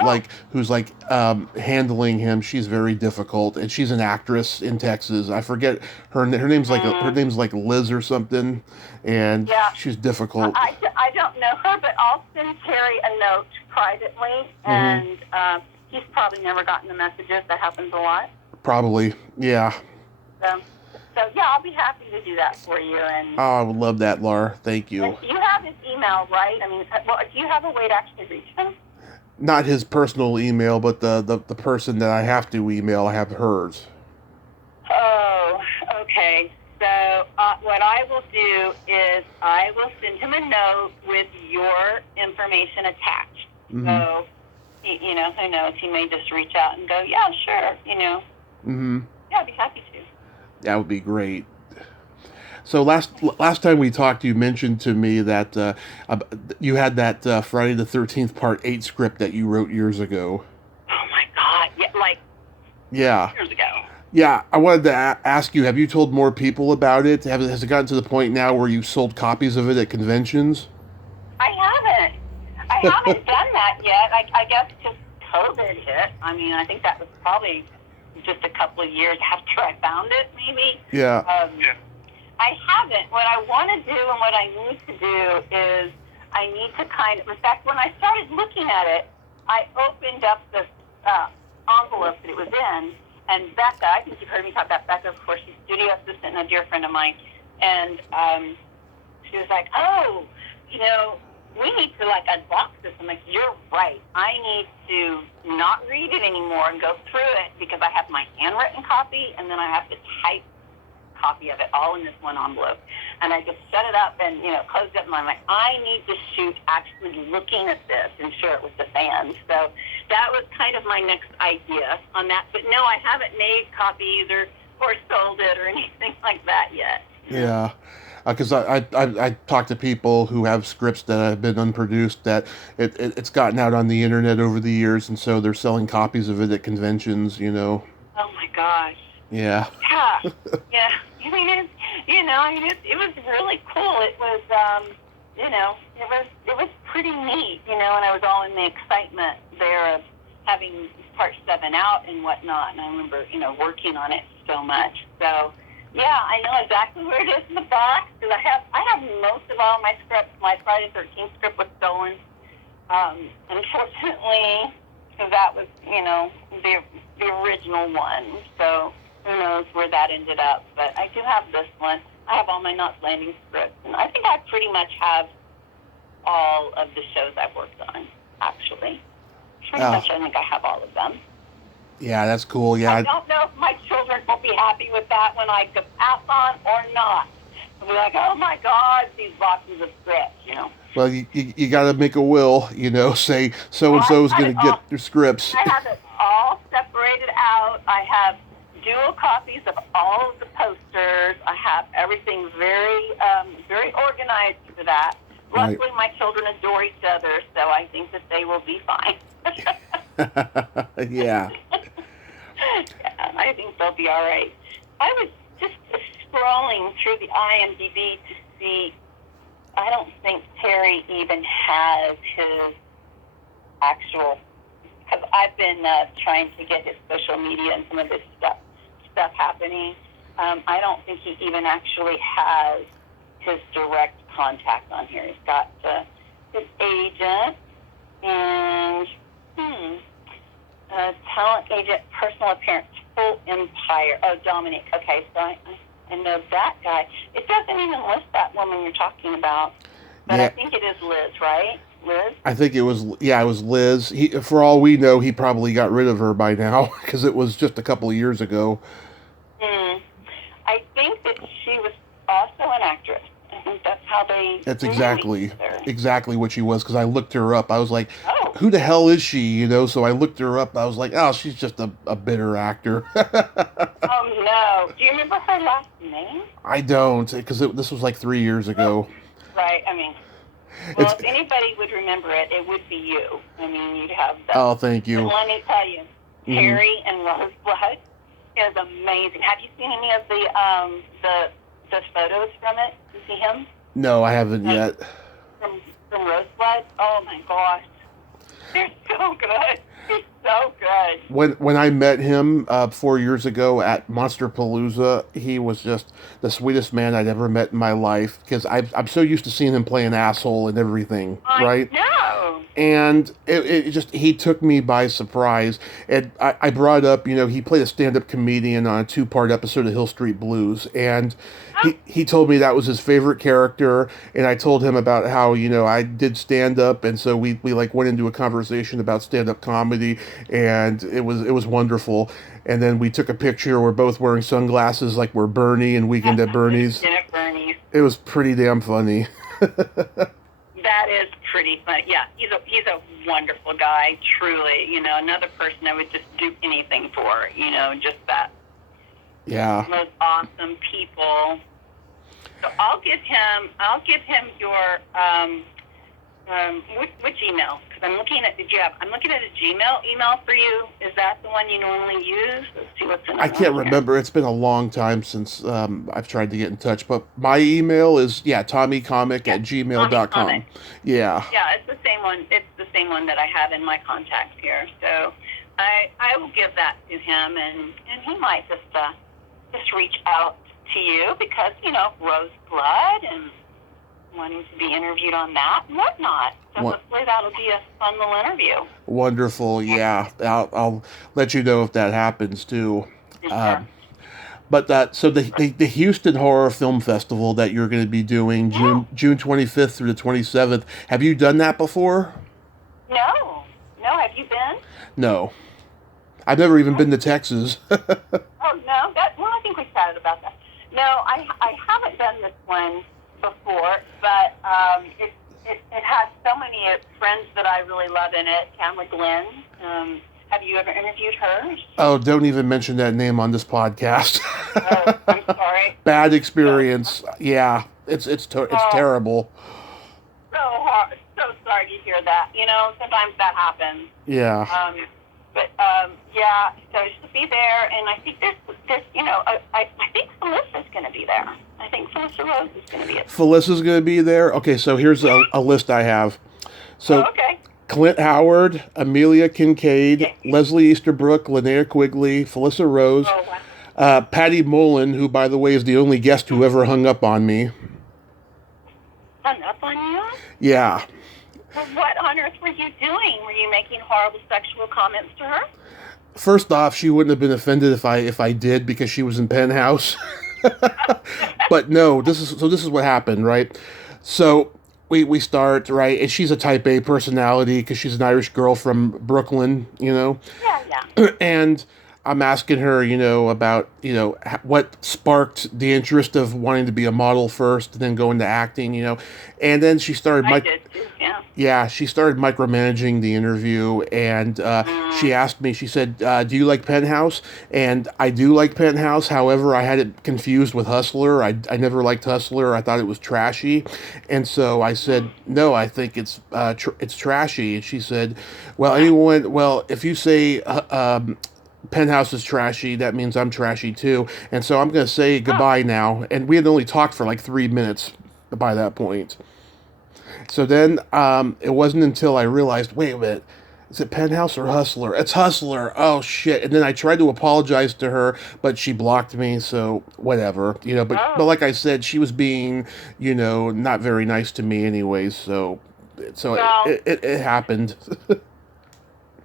handling him, she's very difficult, and she's an actress in Texas. I forget her name's like Liz or something, and she's difficult. I don't know her, but I'll send Terry a note privately, and he's probably never gotten the messages. That happens a lot. Probably, yeah. So yeah, I'll be happy to do that for you. And I would love that, Lar. Thank you. You have his email, right? I mean, do you have a way to actually reach him? Not his personal email, but the person that I have to email, I have hers. Oh, okay. So what I will do is I will send him a note with your information attached. So, who knows? He may just reach out and go, yeah, sure, Yeah, I'd be happy to. That would be great. So last time we talked, you mentioned to me that you had that Friday the 13th Part 8 script that you wrote years ago. Oh my God! Yeah, years ago. Yeah, I wanted to ask you: have you told more people about it? Has it gotten to the point now where you've sold copies of it at conventions? I haven't done that yet. I guess because COVID hit. I mean, I think that was probably just a couple of years after I found it, maybe. Yeah. I haven't. What I want to do and what I need to do is I need to in fact, when I started looking at it, I opened up the envelope that it was in, and Becca, I think you've heard me talk about Becca before, she's studio assistant and a dear friend of mine, and she was like, oh, we need to unbox this. I'm like, you're right. I need to not read it anymore and go through it because I have my handwritten copy and then I have the typed copy of it all in this one envelope. And I just set it up and, closed it and I'm like, I need to shoot actually looking at this and share it with the fans. So that was kind of my next idea on that. But no, I haven't made copies or sold it or anything like that yet. Yeah. Because I talked to people who have scripts that have been unproduced that it's gotten out on the internet over the years, and so they're selling copies of it at conventions, Oh my gosh. Yeah. Yeah. I mean, I mean, it was really cool. It was, it was pretty neat, and I was all in the excitement there of having part 7 out and whatnot, and I remember, working on it so much. So, yeah, I know exactly where it is in the box, because I have most of all my scripts. My Friday the 13th script was stolen. Unfortunately, because that was, the original one. So who knows where that ended up. But I do have this one. I have all my Knots Landing scripts. And I think I pretty much have all of the shows I've worked on, actually. Pretty much, I think I have all of them. Yeah, that's cool. Yeah, I don't know if my children will be happy with that when I go pass on or not. They'll be like, oh my God, these boxes of scripts, Well, you got to make a will, say so-and-so is going to get their scripts. I have it all separated out. I have dual copies of all of the posters. I have everything very, very organized for that. Luckily, Right. my children adore each other, so I think that they will be fine. Yeah. Yeah, I think they'll be all right. I was just scrolling through the IMDb to see. I don't think Terry even has his actual. Because I've been trying to get his social media and some of this stuff happening. I don't think he even actually has his direct contact on here. He's got his agent and talent agent, personal appearance, full empire. Oh, Dominic. Okay, so I know that guy. It doesn't even list that woman you're talking about, but Yeah. I think it is Liz, right? Liz? I think it was Liz. For all we know, he probably got rid of her by now because it was just a couple of years ago. I think that she was also an actress. I think that's how they. That's released her. exactly what she was because I looked her up. I was like, Oh. who the hell is she? So I looked her up. I was like, oh, she's just a bitter actor. Oh no! Do you remember her last name? I don't because this was like 3 years ago. Right. I mean, well, if anybody would remember it, it would be you. I mean, you'd have the. Oh, thank you. But let me tell you, Terry and Roseblood is amazing. Have you seen any of the photos from it? You see him No, I haven't yet. from Roseblood? Oh my gosh, they're so good. He's so good. When I met him 4 years ago at Monster Palooza, he was just the sweetest man I'd ever met in my life because I'm so used to seeing him play an asshole and everything, right? No. And it just, he took me by surprise. And I brought up, he played a stand-up comedian on a 2-part episode of Hill Street Blues. And he told me that was his favorite character. And I told him about how, I did stand-up. And so we went into a conversation about stand-up comedy. And it was wonderful. And then we took a picture. We're both wearing sunglasses like we're Bernie and Weekend at Bernie's. At Bernie's. It was pretty damn funny. That is pretty funny. Yeah, he's a wonderful guy, truly. Another person I would just do anything for. Just that. Yeah. Most awesome people. So I'll give him your which email? Because I'm looking at a Gmail email for you. Is that the one you normally use? Let's see what's in it. I can't remember. It's been a long time since I've tried to get in touch. But my email is, TommyComic@gmail.com. Yeah. Yeah, it's the same one. It's the same one that I have in my contacts here. So I will give that to him, and he might just reach out to you because, Roseblood and wanting to be interviewed on that and whatnot. So hopefully that'll be a fun little interview. Wonderful, yeah. I'll let you know if that happens too. Sure. But the Houston Horror Film Festival that you're going to be doing June 25th through the 27th. Have you done that before? No. Have you been? No, I've never even been to Texas. Oh no, I think we chatted about that. No, I haven't done this one before, but it has so many friends that I really love in it. Tamara Glenn. Have you ever interviewed her? Oh, don't even mention that name on this podcast. Oh, I'm sorry. Bad experience. Yeah, it's terrible. So hard. So sorry to hear that. Sometimes that happens. Yeah. But yeah, so she'll be there, and I think there's I think Felicia's going to be there. I think Felicia Rose is going to be it. Felicia's going to be there. Okay, so here's a list I have. So Okay. Clint Howard, Amelia Kincaid, Leslie Easterbrook, Linnea Quigley, Felicia Rose, Oh, wow. Patty Mullen, who, by the way, is the only guest who ever hung up on me. Hung up on you? Yeah. Well, what on earth were you doing? Were you making horrible sexual comments to her? First off, she wouldn't have been offended if I did, because she was in Penthouse. But no, this is what happened, right? So we start, right, and she's a type A personality because she's an Irish girl from Brooklyn, Yeah. and I'm asking her, about, what sparked the interest of wanting to be a model first and then go into acting, and then she started. I did too, yeah. Yeah, she started micromanaging the interview, and she asked me, she said, do you like Penthouse? And I do like Penthouse. However, I had it confused with Hustler. I never liked Hustler. I thought it was trashy. And so I said, no, I think it's trashy. And she said, well, if you say Penthouse is trashy, that means I'm trashy too. And so I'm going to say goodbye now. And we had only talked for like 3 minutes by that point. So then it wasn't until I realized, wait a minute, is it Penthouse or Hustler? It's Hustler. Oh, shit. And then I tried to apologize to her, but she blocked me, so whatever. But like I said, she was being, not very nice to me anyways, so it happened.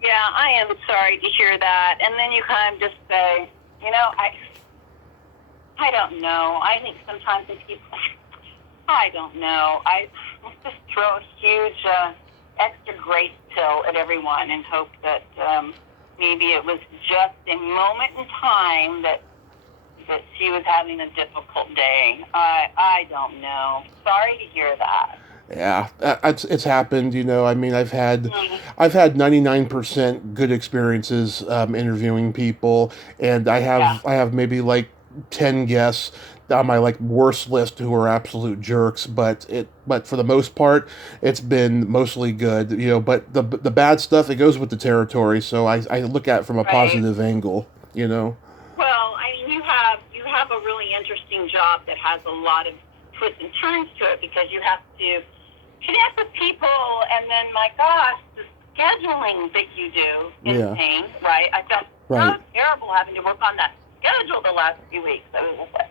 Yeah, I am sorry to hear that. And then you kind of just say, I don't know. I think sometimes if people... I don't know. I just throw a huge extra grace pill at everyone and hope that maybe it was just a moment in time that she was having a difficult day. I don't know. Sorry to hear that. Yeah, it's happened. I mean, I've had 99% good experiences interviewing people, and I have maybe like 10 guests on my worst list who are absolute jerks, but for the most part it's been mostly good, but the bad stuff, it goes with the territory, so I look at it from a positive angle. Well, I mean, you have a really interesting job that has a lot of twists and turns to it, because you have to connect with people, and then, my gosh, the scheduling that you do is a pain, right? I felt so terrible having to work on that schedule the last few weeks. I was like,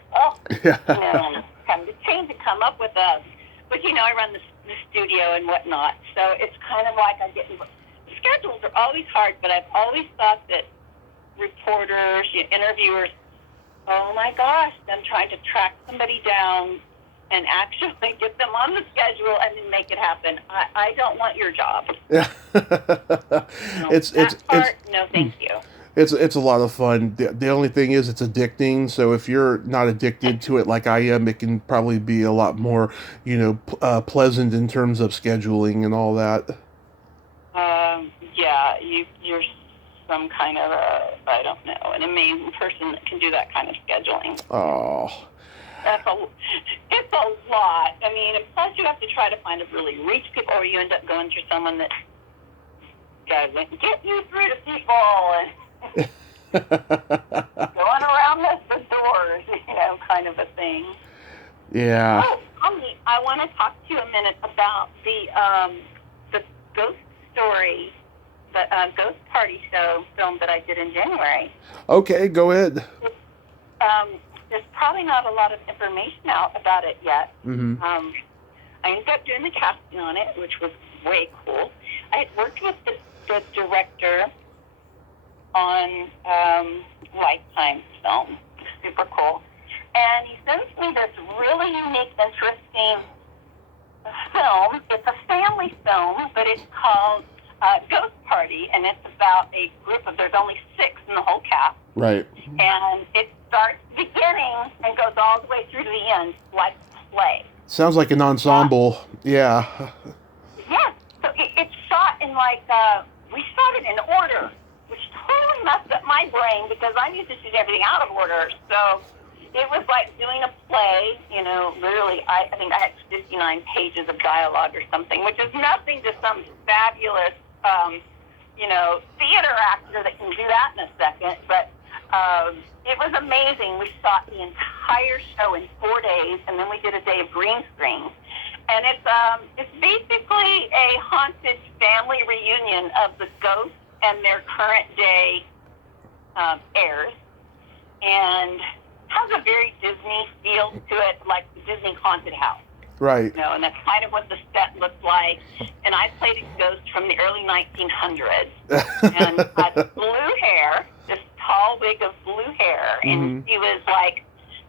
having to change and come up with but I run the studio and whatnot, so it's kind of like schedules are always hard, but I've always thought that reporters, interviewers, oh my gosh, them trying to track somebody down and actually get them on the schedule and then make it happen. I don't want your job. Yeah. No, thank you. It's a lot of fun. The only thing is it's addicting. So if you're not addicted to it like I am, it can probably be a lot more, pleasant in terms of scheduling and all that. Yeah, you're some kind of I don't know, an amazing person that can do that kind of scheduling. Oh. It's a lot. I mean, and plus you have to try to really reach people, or you end up going through someone that get you through to people and going around the doors, kind of a thing. Yeah. Oh, I want to talk to you a minute about the ghost story, the ghost party show film that I did in January. Okay, go ahead. There's probably not a lot of information out about it yet. Mm-hmm. I ended up doing the casting on it, which was way cool. I had worked with the director on Lifetime film. Super cool. And he sends me this really unique, interesting film. It's a family film, but it's called Ghost Party, and it's about a group of, there's only 6 in the whole cast. Right. And it starts beginning and goes all the way through to the end, like play. Sounds like an ensemble. Yeah. Yeah. So it's shot in we shot it in order, which totally messed up my brain because I'm used to shooting everything out of order. So it was like doing a play, literally, I think I had 59 pages of dialogue or something, which is nothing to some fabulous theater actor that can do that in a second. But it was amazing. We shot the entire show in 4 days, and then we did a day of green screen. And it's basically a haunted family reunion of the ghosts and their current day heirs, and has a very Disney feel to it, like the Disney haunted house. Right. And that's kind of what the set looked like. And I played a ghost from the early 1900s, and had blue hair, this tall wig of blue hair, and she was like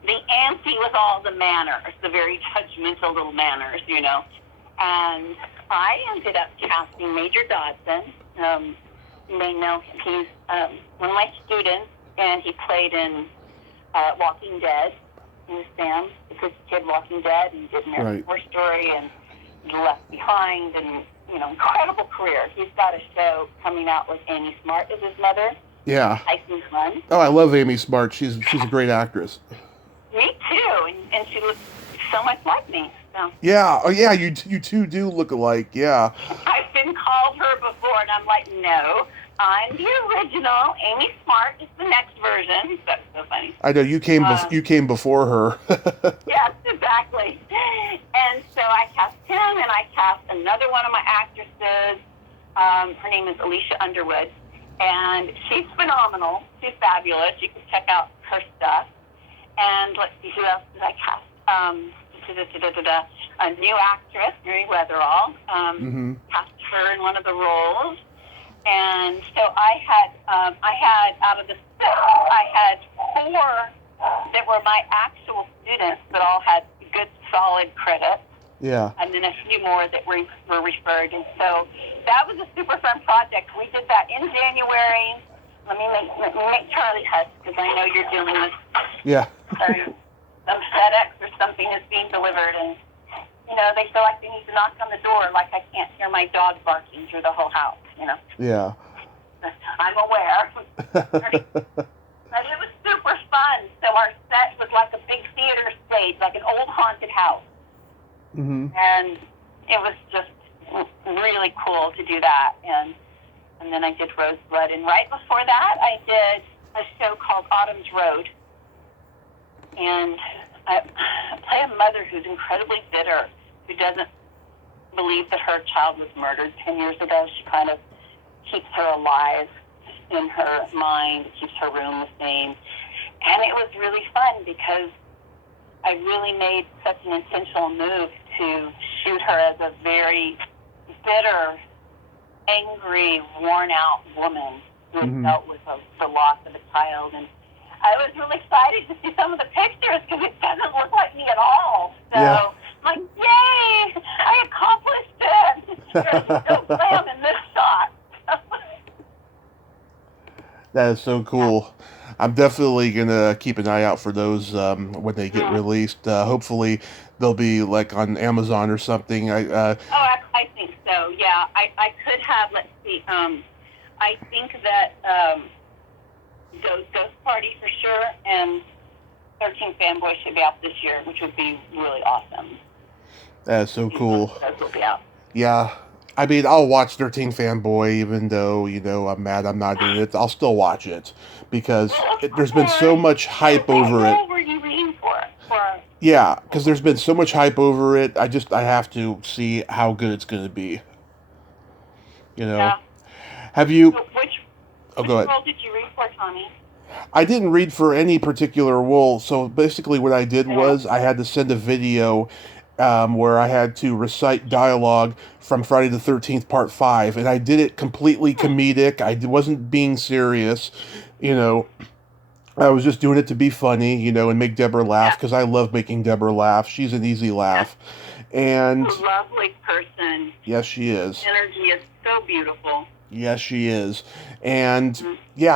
the auntie with all the manners, the very judgmental little manners, And I ended up casting Major Dodson. You may know him. He's one of my students, and he played in Walking Dead. He was Sam, the good kid Walking Dead, and did American Horror Story and Left Behind, and, incredible career. He's got a show coming out with Amy Smart as his mother. Yeah. Tyson's Run. Oh, I love Amy Smart. She's a great actress. Me too, and she looks so much like me. So. Yeah. Oh, yeah. You two do look alike. Yeah. I've been called her before, and I'm like, no, I'm the original. Amy Smart is the next version. That's so funny. I know you came. You came before her. Yes, exactly. And so I cast him, and I cast another one of my actresses. Her name is Alicia Underwood, and she's phenomenal. She's fabulous. You can check out her stuff. And let's see, who else did I cast? A new actress, Mary Weatherall, cast her in one of the roles. And so I had out of the 6, I had 4 that were my actual students that all had good, solid credits. Yeah. And then a few more that were referred. And so that was a super fun project. We did that in January. Let me make Charlie hush, because I know you're dealing with some FedEx or something is being delivered, and they feel like they need to knock on the door, like I can't hear my dog barking through the whole house. Yeah. I'm aware. But it was super fun. So our set was like a big theater stage, like an old haunted house, and it was just really cool to do that. And then I did Roseblood. And right before that, I did a show called Autumn's Road. And I play a mother who's incredibly bitter, who doesn't believe that her child was murdered 10 years ago. She kind of keeps her alive in her mind, keeps her room the same. And it was really fun because I really made such an intentional move to shoot her as a very bitter, angry, worn-out woman who dealt with the loss of a child. And I was really excited to see some of the pictures because it doesn't look like me at all. So I'm like, yay! I accomplished it! There's no glam in this shot. That is so cool. I'm definitely going to keep an eye out for those when they get released. Hopefully they'll be like on Amazon or something. I think so, yeah. I could have, let's see, I think that Ghost Party for sure, and 13 Fanboy should be out this year, which would be really awesome. That is so cool. Those will be out. Yeah. I mean, I'll watch 13 Fanboy, even though, I'm mad I'm not in it. I'll still watch it because there's been so much hype over it. What were you reading for? Yeah, because there's been so much hype over it. I have to see how good it's going to be. Yeah. Have you... So which go ahead. role did you read for, Tommy? I didn't read for any particular role, so basically what I did was I had to send a video where I had to recite dialogue from Friday the 13th Part 5, and I did it completely comedic. I wasn't being serious, I was just doing it to be funny, and make Deborah laugh, because I love making Deborah laugh. She's an easy laugh. And a lovely person. Yes, she is. Energy is so beautiful. Yes, she is. And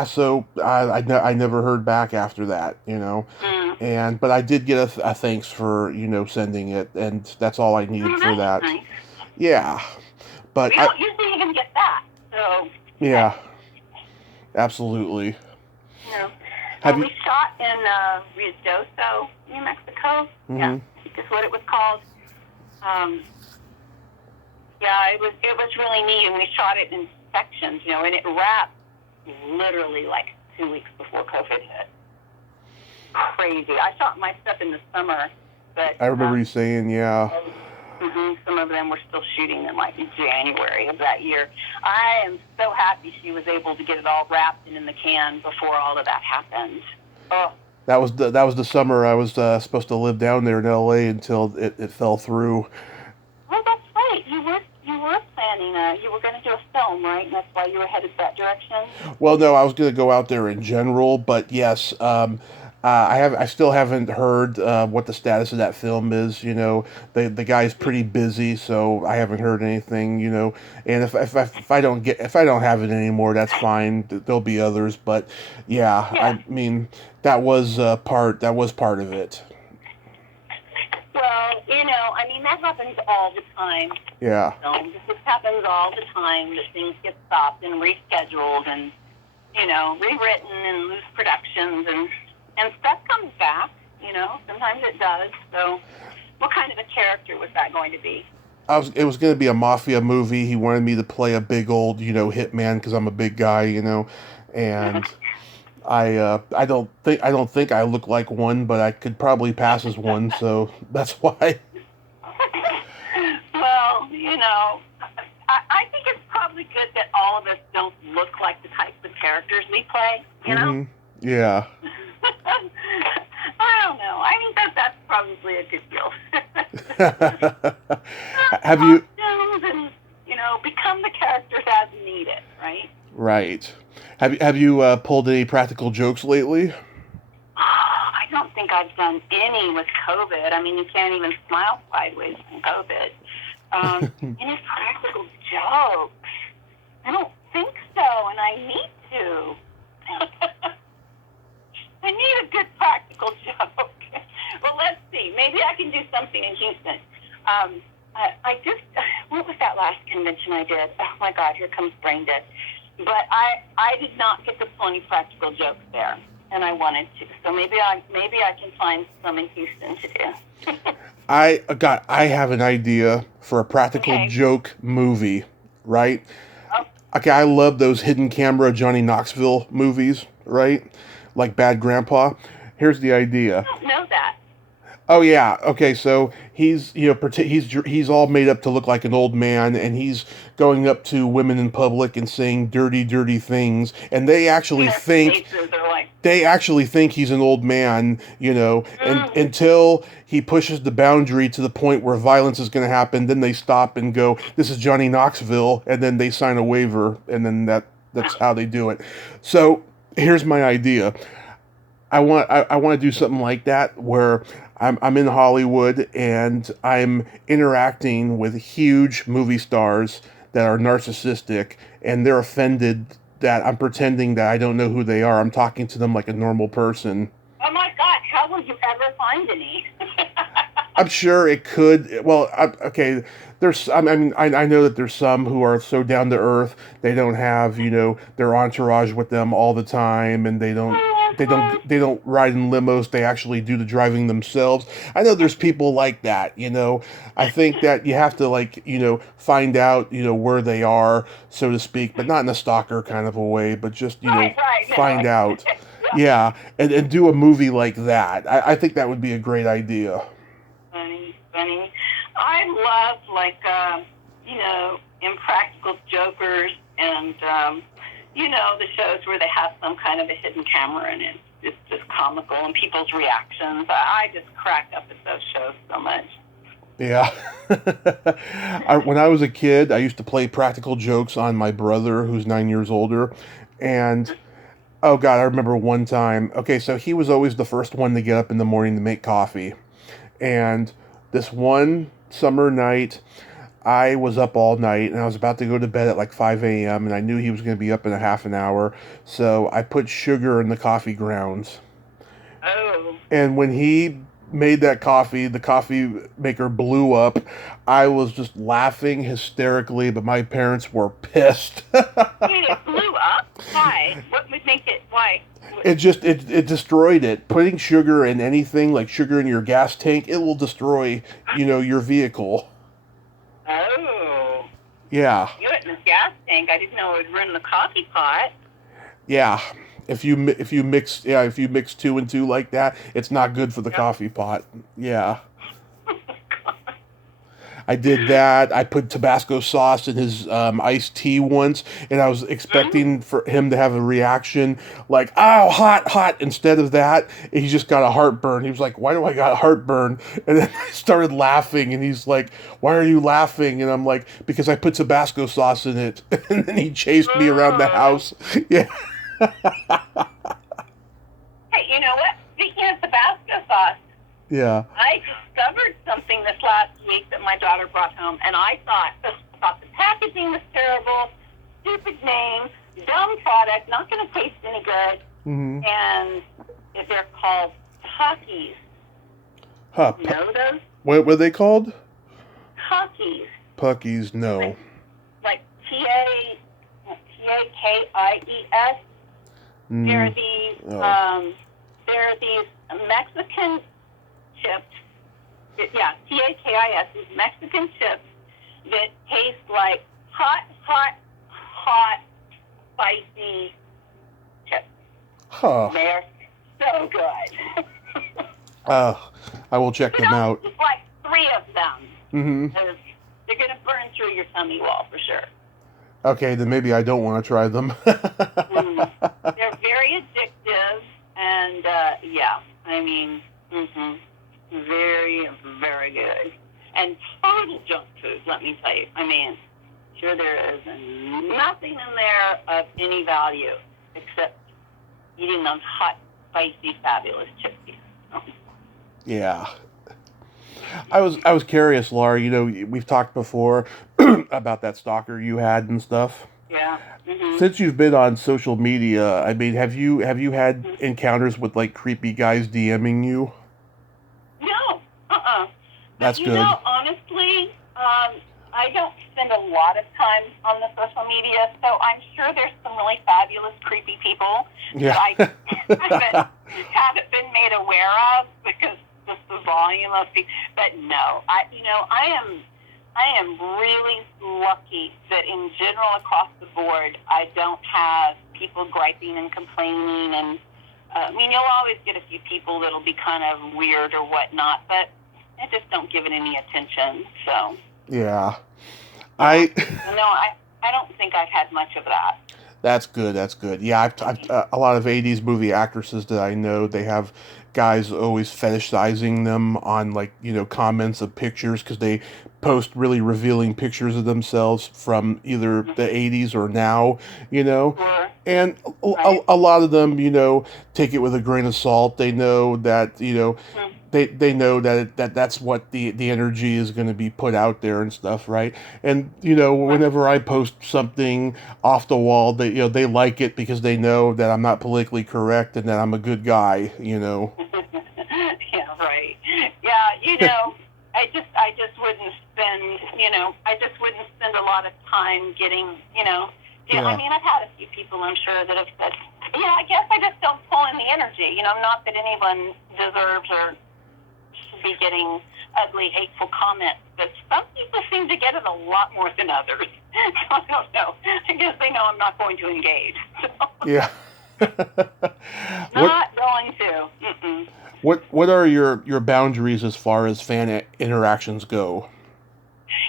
so I never heard back after that, but I did get a thanks for, sending it, and that's all I needed for that. Nice. Yeah. But we don't usually even get that, so. Yeah. Absolutely. We shot in Ruidoso, New Mexico. Yeah, is what it was called. It was really neat, and we shot it in sections, you know, and it wrapped literally like 2 weeks before COVID hit. Crazy. I shot my stuff in the summer, but I remember you saying, yeah. Some of them were still shooting in like January of that year. I am so happy she was able to get it all wrapped and in the can before all of that happened. Oh. That was the summer I was supposed to live down there in LA until it fell through. Oh, that's right. You were planning. You were going to do a film, right? And that's why you were headed that direction. Well, no, I was going to go out there in general, but yes, I still haven't heard what the status of that film is. You know, the guy's pretty busy, so I haven't heard anything. You know, and if I don't have it anymore, that's fine. There'll be others, but yeah. I mean that was part of it. Well, you know, I mean that happens all the time. Yeah. This happens all the time that things get stopped and rescheduled and, you know, rewritten and lose productions and stuff comes back, you know. Sometimes it does. So what kind of a character was that going to be? It was going to be a mafia movie. He wanted me to play a big old, you know, hitman because I'm a big guy, you know, and I don't think I look like one, but I could probably pass as one, so that's why. Well, you know, I think it's probably good that all of us don't look like the types of characters we play, you know? Yeah. I don't know. I think that's probably a good deal. Have you... And, you know, become the characters as needed, right? Right. Have you pulled any practical jokes lately? I don't think I've done any with COVID. I mean, you can't even smile sideways from COVID. Any practical jokes? I don't think so, and I need to. I need a good practical joke. Well, let's see. Maybe I can do something in Houston. What was that last convention I did? Oh, my God, here comes brain dead. But I did not get to pull any practical jokes there, and I wanted to. So maybe I can find some in Houston to do. I have an idea for a practical joke movie, right? Okay, I love those hidden camera Johnny Knoxville movies, right? Like Bad Grandpa. Here's the idea. I don't know that. Oh yeah. Okay, so he's he's all made up to look like an old man, and he's going up to women in public and saying dirty, dirty things, and they actually think he's an old man, you know, and until he pushes the boundary to the point where violence is going to happen, then they stop and go, "This is Johnny Knoxville," and then they sign a waiver, and then that's how they do it. So here's my idea. I want to do something like that where I'm in Hollywood and I'm interacting with huge movie stars that are narcissistic, and they're offended that I'm pretending that I don't know who they are. I'm talking to them like a normal person. Oh my God! How will you ever find any? I'm sure it could. Well, okay. I know that there's some who are so down to earth they don't have, you know, their entourage with them all the time, and they don't ride in limos. They actually do the driving themselves. I know there's people like that, you know. I think that you have to, like, you know, find out, you know, where they are, so to speak, but not in a stalker kind of a way, but just, you know, find out. Yeah, and do a movie like that. I think that would be a great idea. Funny. I love, like, you know, Impractical Jokers and, you know, the shows where they have some kind of a hidden camera in it. It's just comical, and people's reactions. I just crack up at those shows so much. Yeah. When I was a kid, I used to play practical jokes on my brother, who's 9 years older, and oh God, I remember one time. Okay, so he was always the first one to get up in the morning to make coffee, and this one summer night, I was up all night, and I was about to go to bed at like 5 a.m., and I knew he was going to be up in a half an hour, so I put sugar in the coffee grounds. Oh. And when he made that coffee, the coffee maker blew up. I was just laughing hysterically, but my parents were pissed. It blew up? Why? What would make it, why? It destroyed it. Putting sugar in anything, like sugar in your gas tank, it will destroy, you know, your vehicle. Oh. Yeah. You his gas tank. I didn't know it would ruin the coffee pot. Yeah. If you mix 2 and 2 like that, it's not good for the coffee pot. Yeah. I did that. I put Tabasco sauce in his iced tea once, and I was expecting for him to have a reaction like, "Oh, hot, hot!" Instead of that, he just got a heartburn. He was like, "Why do I got a heartburn?" And then I started laughing, and he's like, "Why are you laughing?" And I'm like, "Because I put Tabasco sauce in it." And then he chased me around the house. Yeah. Hey, you know what? Speaking of Tabasco sauce, Yeah. I discovered something this last week that my daughter brought home, and I thought the packaging was terrible, stupid name, dumb product, not going to taste any good, Mm-hmm. and they're called Takis. Huh. You know those? What were they called? Takis. Puckies, no. Like Takis. They're these Mexican chips. Yeah, Takis, these Mexican chips that taste like hot, spicy chips. Huh. They're so good. I will check them out. Just like 3 of them. Mm-hmm. They're going to burn through your tummy wall for sure. Okay, then maybe I don't want to try them. They're very addictive, and very, very good. And total junk food, let me tell you. I mean, sure there is nothing in there of any value except eating those hot, spicy, fabulous chips. Yeah. I was curious, Laura. You know, we've talked before about that stalker you had and stuff. Yeah. Mm-hmm. Since you've been on social media, I mean, have you had encounters with like creepy guys DMing you? No. That's but, good. Honestly, I don't spend a lot of time on the social media, so I'm sure there's some really fabulous, creepy people that I haven't been made aware of because just the volume of people. But no, I am really lucky that in general across the board, I don't have people griping and complaining. And you'll always get a few people that'll be kind of weird or whatnot, but I just don't give it any attention. So yeah, I don't think I've had much of that. That's good. That's good. Yeah, I've a lot of '80s movie actresses that I know, they have guys always fetishizing them on, like, comments of pictures because they post really revealing pictures of themselves from either the '80s or now. Sure. And a lot of them, take it with a grain of salt. They know that, they know that that's what the energy is going to be put out there and stuff, right? And whenever I post something off the wall, they like it because they know that I'm not politically correct and that I'm a good guy. Yeah, right. Yeah, I just wouldn't spend a lot of time getting. Yeah. I mean, I've had a few people, I'm sure, that have said, I guess I just don't pull in the energy. Not that anyone deserves or should be getting ugly, hateful comments, but some people seem to get it a lot more than others. So I don't know. I guess they know I'm not going to engage. So. Yeah. Not going to. Mm-mm. What are your boundaries as far as fan interactions go?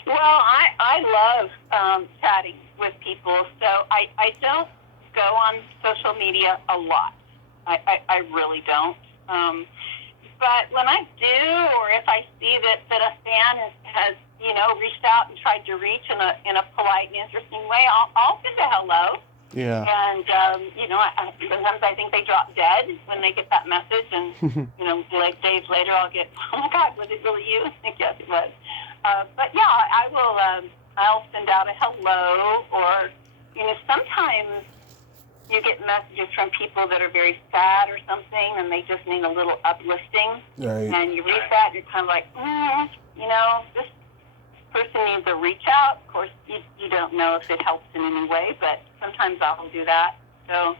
Well, I love chatting with people, so I don't go on social media a lot. I really don't. But when I do, or if I see that a fan has reached out and tried to reach in a polite and interesting way, I'll send a hello. Yeah. And sometimes I think they drop dead when they get that message, and like days later I'll get, oh my God, was it really you? Yes, it was. But yeah, I will. I'll send out a hello, or sometimes you get messages from people that are very sad or something, and they just need a little uplifting. Right. And you read that, and you're kind of like, this person needs a reach out. Of course, you don't know if it helps in any way, but sometimes I'll do that. So,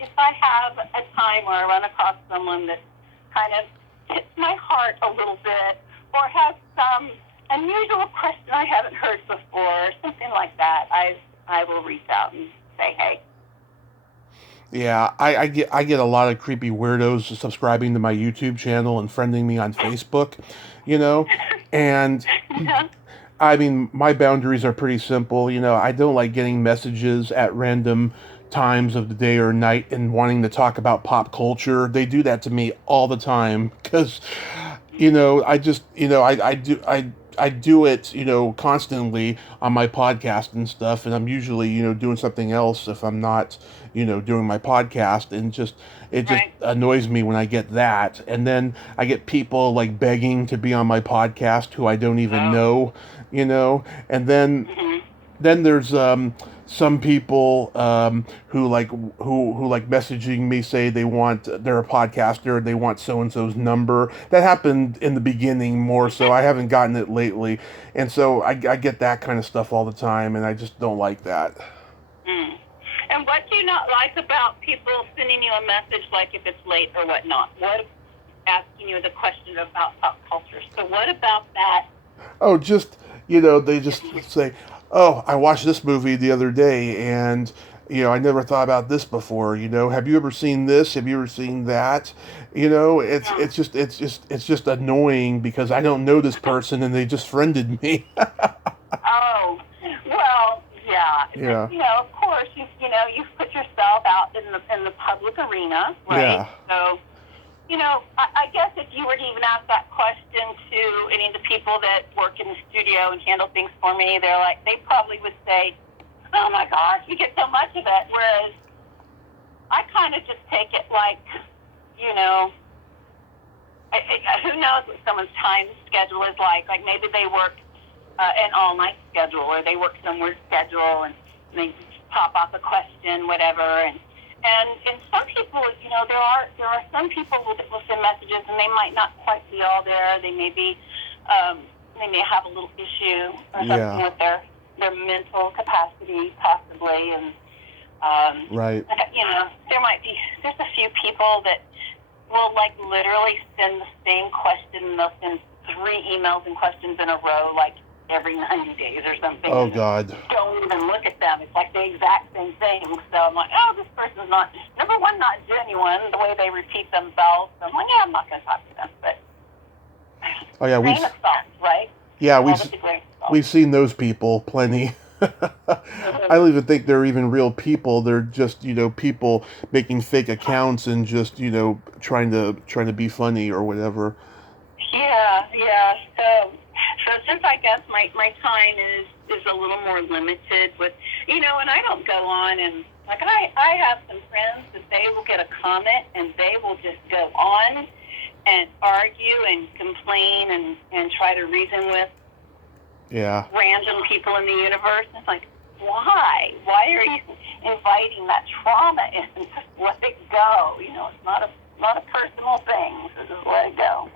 if I have a time where I run across someone that kind of hits my heart a little bit, or has some unusual question I haven't heard before, something like that, I will reach out and say, hey. Yeah, I get a lot of creepy weirdos subscribing to my YouTube channel and friending me on Facebook, and Yeah. I mean, my boundaries are pretty simple. I don't like getting messages at random times of the day or night and wanting to talk about pop culture. They do that to me all the time because, I just, I do it, constantly on my podcast and stuff, and I'm usually, doing something else if I'm not, doing my podcast, and it just Right. annoys me when I get that. And then I get people like begging to be on my podcast who I don't even know, and then there's some people who like messaging me, say they're a podcaster, they want so and so's number. That happened in the beginning more so. I haven't gotten it lately, and so I get that kind of stuff all the time, and I just don't like that. Mm. And what do you not like about people sending you a message, like if it's late or whatnot? What asking you the question about pop culture? So what about that? Oh, just they just say, "Oh, I watched this movie the other day, and I never thought about this before. Have you ever seen this? Have you ever seen that?" It's just annoying because I don't know this person and they just friended me. Oh, well, yeah. Yeah. Of course, you've put yourself out in the public arena, right? Yeah. So, I guess if you were to even ask that question to any of the people that work in the studio and handle things for me, they probably would say, "Oh my gosh, you get so much of it." Whereas I kind of just take it like, who knows what someone's time schedule is like. Like maybe they work an all-night schedule, or they work some weird schedule, and they pop off a question, whatever. And some people, there are some people that will send messages, and they might not quite be all there. They may be, they may have a little issue or something with their mental capacity, possibly, and Right. there's a few people that will like literally send the same question, and they'll send 3 emails and questions in a row, like every 90 days or something. Oh God. Don't even look at them. It's like the exact same thing. So I'm like, oh, this person's not, number one, not genuine, the way they repeat themselves. So I'm like, yeah, I'm not going to talk to them. But Oh yeah, grain of salt, right? yeah Well, with the grain of salt. we've seen those people plenty. I don't even think they're even real people. They're just people making fake accounts and just trying to be funny or whatever. Yeah. So since I guess my time is a little more limited with, and I don't go on and, like, I have some friends that they will get a comment and they will just go on and argue and complain and try to reason with random people in the universe. It's like, why? Why are you inviting that trauma in? Just let it go. It's not a personal thing. So just let it go.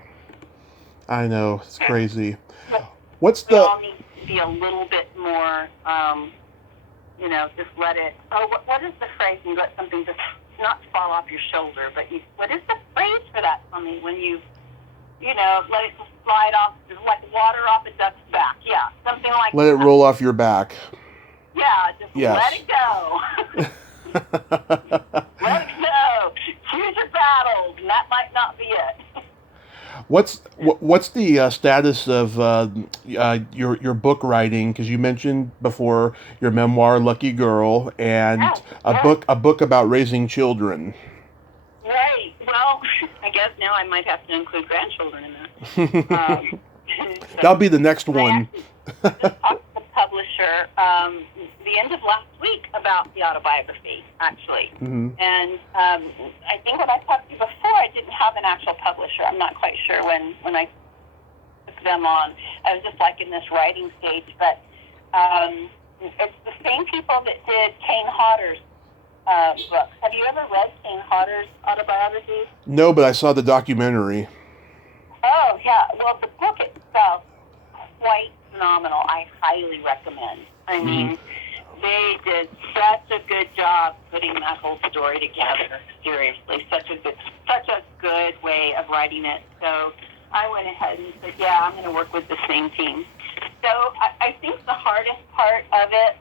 I know, it's crazy. But What's we the all need to be a little bit more, just let it. Oh, what is the phrase? You let something just not fall off your shoulder, but what is the phrase for that? When you let it just slide off, like water off a duck's back. Yeah, something like let that. it roll off your back? Yeah, just Yes. let it go. Let it go. Choose your battles, and that might not be it. What's the status of your book writing? Because you mentioned before your memoir, Lucky Girl, and a book about raising children. Right. Well, I guess now I might have to include grandchildren in that. That'll be the next one. I actually just talked to the publisher the end of last week about the autobiography, actually. Mm-hmm. And I think when I talked to you before, I didn't have an actual publisher. I'm not quite sure when I took them on. I was just like in this writing stage. But it's the same people that did Kane Hodder's books. Have you ever read Kane Hodder's autobiography? No, but I saw the documentary. Oh, yeah. Well, the book itself, quite phenomenal. I highly recommend. I mean, they did such a good job putting that whole story together. Seriously, such a good way of writing it. So I went ahead and said, yeah, I'm going to work with the same team. So I think the hardest part of it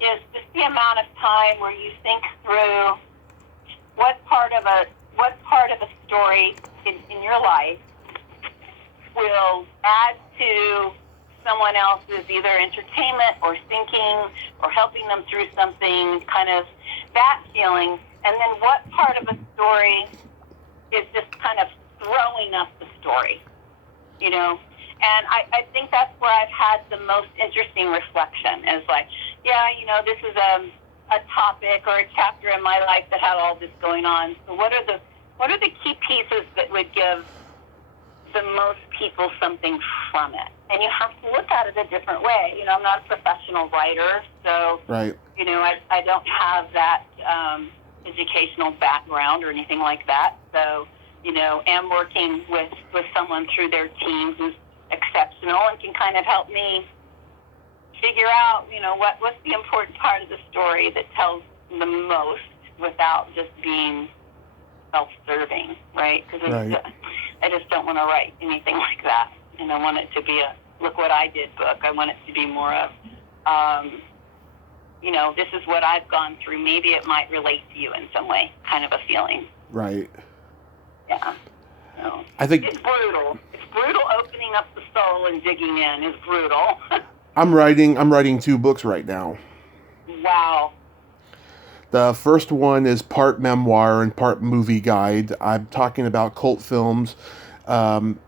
is just the amount of time where you think through what part of a story in your life will add to someone else's either entertainment or thinking or helping them through something, kind of that feeling, and then what part of a story is just kind of throwing up the story, you know? And I think that's where I've had the most interesting reflection is like, yeah, you know, this is a topic or a chapter in my life that had all this going on. So what are the key pieces that would give the most people something from it? And you have to look at it a different way. You know, I'm not a professional writer, so, Right. you know, I don't have that educational background or anything like that. So, you know, am working with someone through their team who's exceptional and can kind of help me figure out, you know, what's the important part of the story that tells the most without just being self-serving, right? Because Right. I just don't want to write anything like that. And I want it to be a look what I did book. I want it to be more of, you know, this is what I've gone through. Maybe it might relate to you in some way, kind of a feeling. Right. Yeah. So, I think it's brutal. It's brutal opening up the soul and digging in. It's brutal. I'm writing 2 books right now. Wow. The first one is part memoir and part movie guide. I'm talking about cult films. You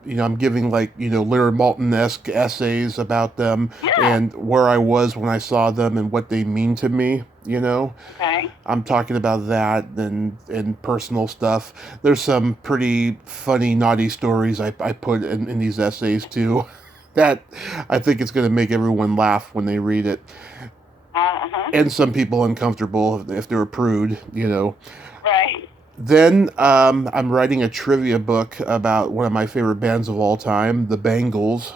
know, I'm giving, like, you know, Leonard Maltin-esque essays about them and where I was when I saw them and what they mean to me, you know. Okay. I'm talking about that and personal stuff. There's some pretty funny, naughty stories I put in these essays, too, that I think it's going to make everyone laugh when they read it. Uh-huh. And some people uncomfortable if they're a prude, you know. Right. Then I'm writing a trivia book about one of my favorite bands of all time, the Bangles.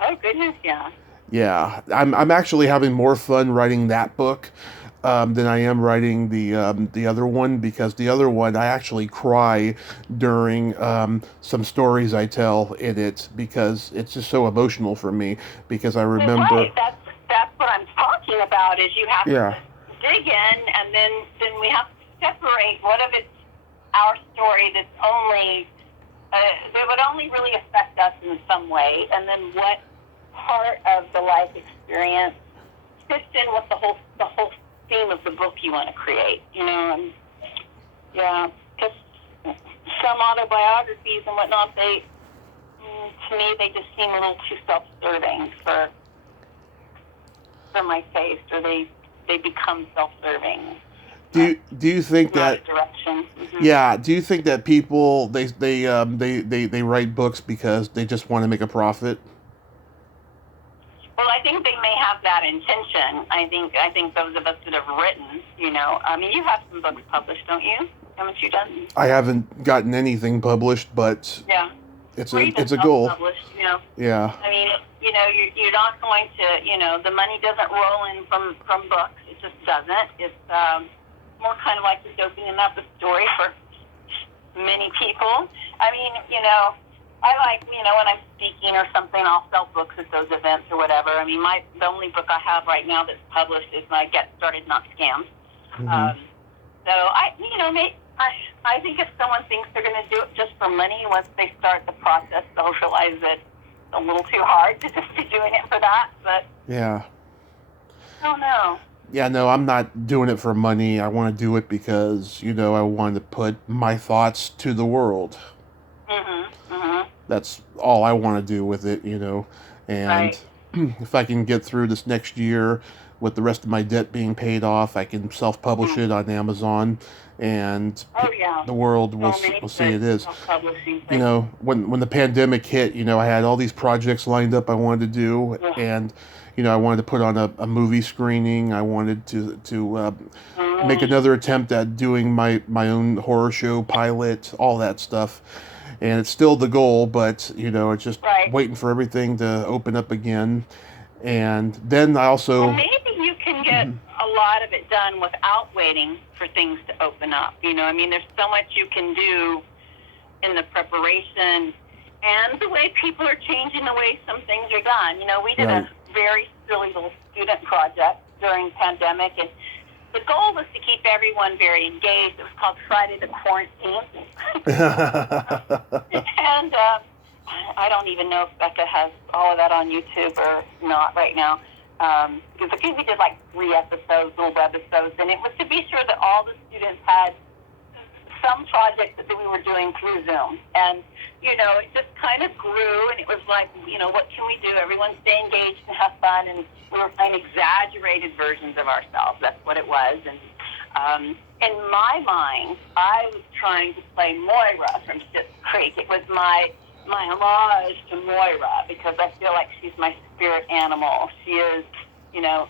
Oh, goodness, yeah. Yeah, I'm actually having more fun writing that book than I am writing the other one, because the other one I actually cry during some stories I tell in it, because it's just so emotional for me, because I remember. Right. That's what I'm talking about. Is you have Yeah. to dig in, and then we have to separate what of it's our story that's only that would only really affect us in some way, and then what part of the life experience fits in with the whole theme of the book you want to create. You know, and yeah, because some autobiographies and whatnot, to me, they just seem a little too self-serving for my taste, or they become self-serving. Do you think that? Direction. Mm-hmm. Yeah. Do you think that people they write books because they just want to make a profit? Well, I think they may have that intention. I think those of us that have written, you know, I mean, you have some books published, don't you? Haven't you done? I haven't gotten anything published, but Yeah. it's a goal. You know. Yeah. I mean, you know, you're not going to, you know, the money doesn't roll in from books. It just doesn't. It's more kind of like just opening up a story for many people. I mean, you know, I like, you know, when I'm speaking or something, I'll sell books at those events or whatever. I mean, the only book I have right now that's published is my Get Started, Not Scammed. Mm-hmm. So I think if someone thinks they're going to do it just for money, once they start the process, they'll realize that it's a little too hard to just be doing it for that. But Yeah. I don't know. Yeah, no, I'm not doing it for money. I want to do it because, you know, I want to put my thoughts to the world. Mm-hmm. Mm-hmm. That's all I want to do with it, you know. And Right. if I can get through this next year with the rest of my debt being paid off, I can self-publish it on Amazon, and Oh, yeah. the world will see it is. You know, when the pandemic hit, you know, I had all these projects lined up I wanted to do, and, you know, I wanted to put on a movie screening. I wanted to make another attempt at doing my own horror show pilot, all that stuff. And it's still the goal, but, you know, it's just waiting for everything to open up again. And then I also... Well, maybe you can get a lot of it done without waiting for things to open up. You know, I mean, there's so much you can do in the preparation and the way people are changing the way some things are done. You know, we did a very silly little student project during pandemic, and the goal was to keep everyone very engaged. It was called Friday the Quarantine. And I don't even know if Becca has all of that on YouTube or not right now. Because I think we did like 3 episodes, little webisodes, and it was to be sure that all the students had some project that we were doing through Zoom. And, you know, it just kind of grew, and it was like, you know, what can we do? Everyone stay engaged and have fun, and we were playing exaggerated versions of ourselves. That's what it was. And in my mind, I was trying to play Moira from Schitt's Creek. It was my homage to Moira, because I feel like she's my spirit animal. She is, you know,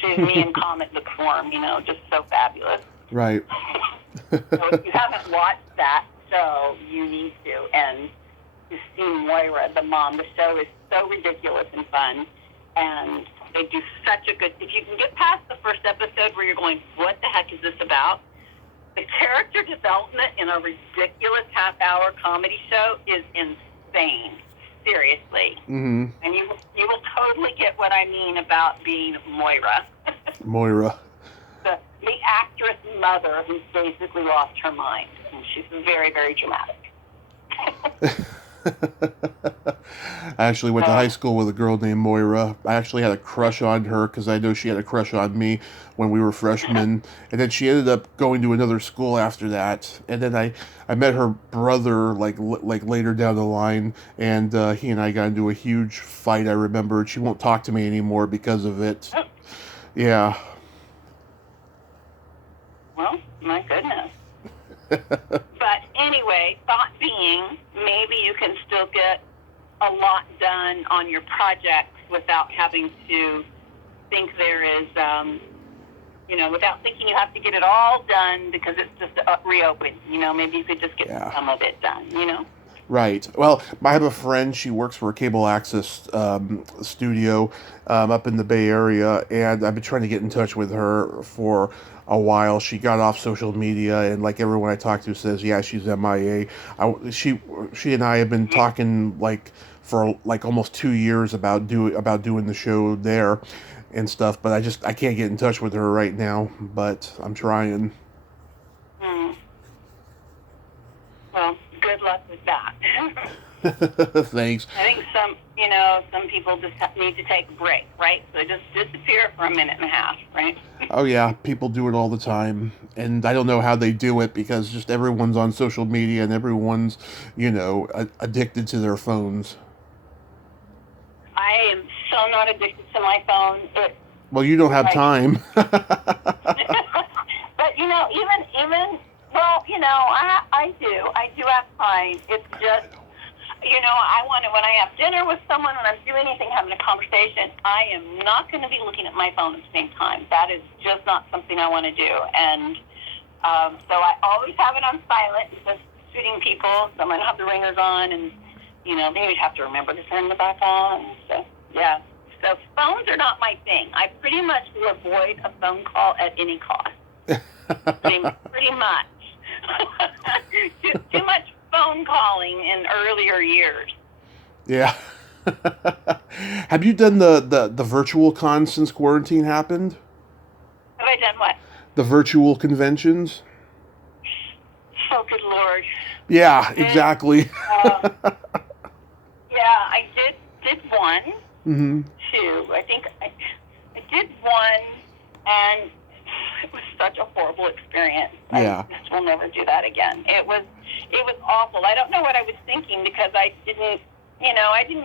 she's me in comic book form, you know, just so fabulous. Right. So if you haven't watched that show, you need to. And to see Moira, the mom, the show is so ridiculous and fun. And they do such a good, if you can get past the first episode where you're going, what the heck is this about? The character development in a ridiculous half-hour comedy show is insane. Seriously. Mm-hmm. And you will totally get what I mean about being Moira. Moira. The actress mother who's basically lost her mind. And she's very, very dramatic. I actually went to high school with a girl named Moira. I actually had a crush on her because I know she had a crush on me when we were freshmen. And then she ended up going to another school after that. And then I met her brother like later down the line, and he and I got into a huge fight. I remember. She won't talk to me anymore because of it. Yeah. Well, my goodness. But anyway, thought being, maybe you can still get a lot done on your projects without having to think there is, you know, without thinking you have to get it all done because it's just reopened. You know, maybe you could just get some of it done, you know? Right. Well, I have a friend. She works for a cable access studio up in the Bay Area, and I've been trying to get in touch with her for a while. She got off social media, and like everyone I talk to says, yeah, she's MIA. She and I have been talking like for like almost 2 years about doing the show there and stuff, but I can't get in touch with her right now. But I'm trying. Well, good luck with that. Thanks. I think some people just need to take a break, right? So they just disappear for a minute and a half, right? Oh yeah, people do it all the time, and I don't know how they do it because just everyone's on social media and everyone's, you know, addicted to their phones. I am so not addicted to my phone. Well, you don't have time. But you know, even well, you know, I do have time. It's just, you know, when I have dinner with someone, when I'm doing anything, having a conversation, I am not going to be looking at my phone at the same time. That is just not something I want to do. And so I always have it on silent, just shooting people. So I'm going to have the ringers on, and, you know, maybe have to remember to turn the back on. So, yeah. So phones are not my thing. I pretty much will avoid a phone call at any cost. Pretty much. Too much phone calling in earlier years. Yeah. Have you done the virtual cons since quarantine happened? Have I done what? The virtual conventions? Oh, good Lord. Yeah, exactly. Yeah, I did one. Mm-hmm. Two. I think I did one, and it was such a horrible experience. Yeah. I just will never do that again. It was awful. I don't know what I was thinking because I didn't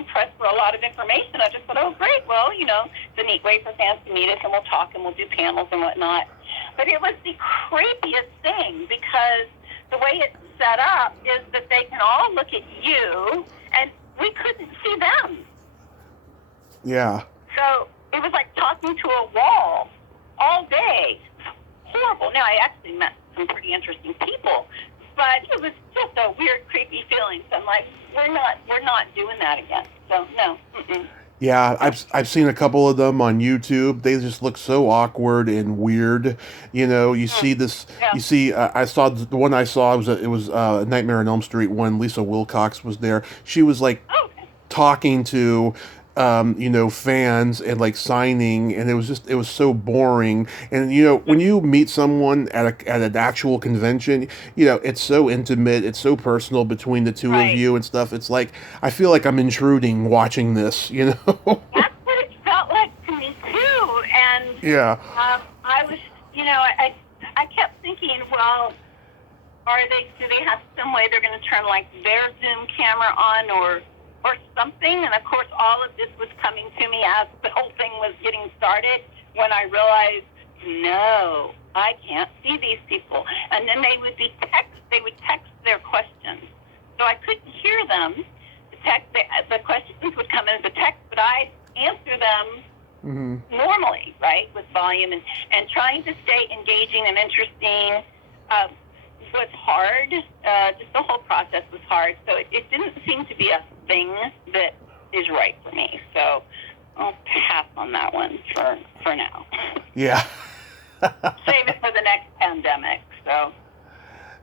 press for a lot of information. I just thought, oh, great. Well, you know, it's a neat way for fans to meet us, and we'll talk, and we'll do panels and whatnot. But it was the creepiest thing because the way it's set up is that they can all look at you, and we couldn't see them. Yeah. So it was like talking to a wall all day. Horrible. Now, I actually met some pretty interesting people, but it was just a weird, creepy feeling. So I'm like, we're not doing that again. So no. Mm-mm. Yeah, I've seen a couple of them on YouTube. They just look so awkward and weird. You Mm. see this. Yeah. You see, I saw the one I saw it was Nightmare on Elm Street when Lisa Wilcox was there. She was like Oh, okay. talking to fans and like signing, and it was so boring. And when you meet someone at an actual convention, it's so intimate, it's so personal between the two of Right. you and stuff. It's like I feel like I'm intruding watching this. That's what it felt like to me too. And Yeah. I was, I kept thinking, well, do they have some way they're going to turn like their Zoom camera on or something? And of course, all of this was coming to me as the whole thing was getting started when I realized, no, I can't see these people. And then they would text their questions. So I couldn't hear them. The questions would come in as a text, but I'd answer them normally, right, with volume and trying to stay engaging and interesting was hard. Just the whole process was hard. So it didn't seem to be a thing that is right for me. So I'll pass on that one for now. Yeah. Save it for the next pandemic. So.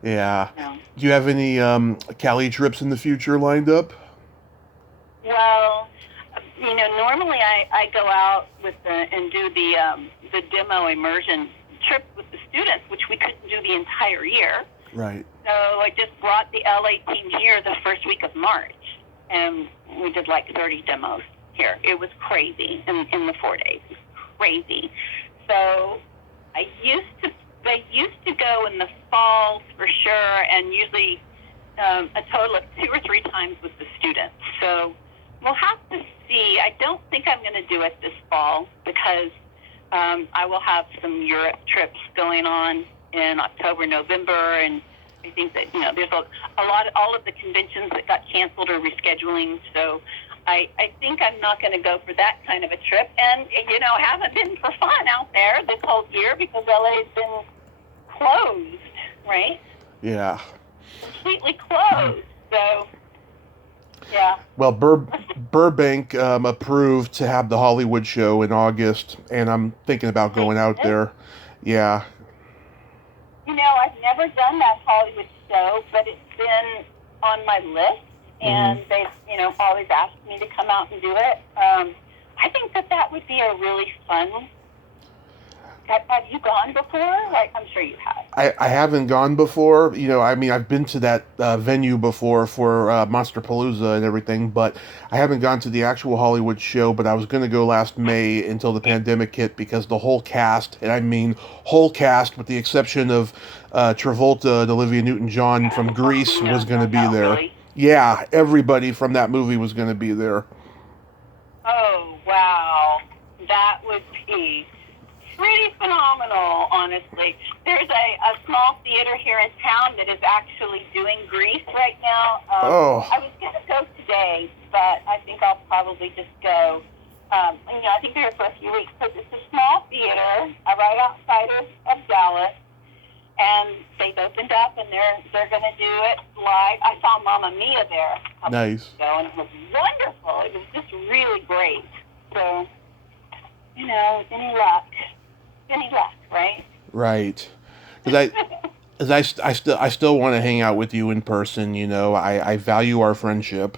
Yeah. No. Do you have any Cali trips in the future lined up? Well, normally I go out and do the demo immersion trip with the students, which we couldn't do the entire year. Right. So I just brought the LA team here the first week of March, and we did like 30 demos here. It was crazy in the 4 days. It was crazy. So they used to go in the fall for sure, and usually a total of 2 or 3 times with the students. So we'll have to see. I don't think I'm going to do it this fall because I will have some Europe trips going on in October, November, and I think that there's all of the conventions that got canceled or rescheduling. So I think I'm not going to go for that kind of a trip, and haven't been for fun out there this whole year because LA's been closed, right? Yeah. Completely closed. So yeah. Well, Burbank approved to have the Hollywood show in August, and I'm thinking about going out there. Yeah. I've never done that Hollywood show, but it's been on my list, and they've, always asked me to come out and do it. I think that would be a really fun. Have you gone before? I'm sure you have. I haven't gone before. I've been to that venue before for Monsterpalooza and everything, but I haven't gone to the actual Hollywood show. But I was going to go last May until the pandemic hit because the whole cast, and I mean whole cast with the exception of Travolta and Olivia Newton-John from Grease, was going to be there. Really? Yeah, everybody from that movie was going to be there. Oh, wow. That would be pretty phenomenal, honestly. There's a small theater here in town that is actually doing Grease right now. I was going to go today, but I think I'll probably just go. I think they're here for a few weeks. So it's a small theater right outside of Dallas, and they've opened up, and they're going to do it live. I saw Mamma Mia there a couple weeks ago, and it was wonderful. It was just really great. So, with any luck, right? Right. Because I still want to hang out with you in person. I value our friendship.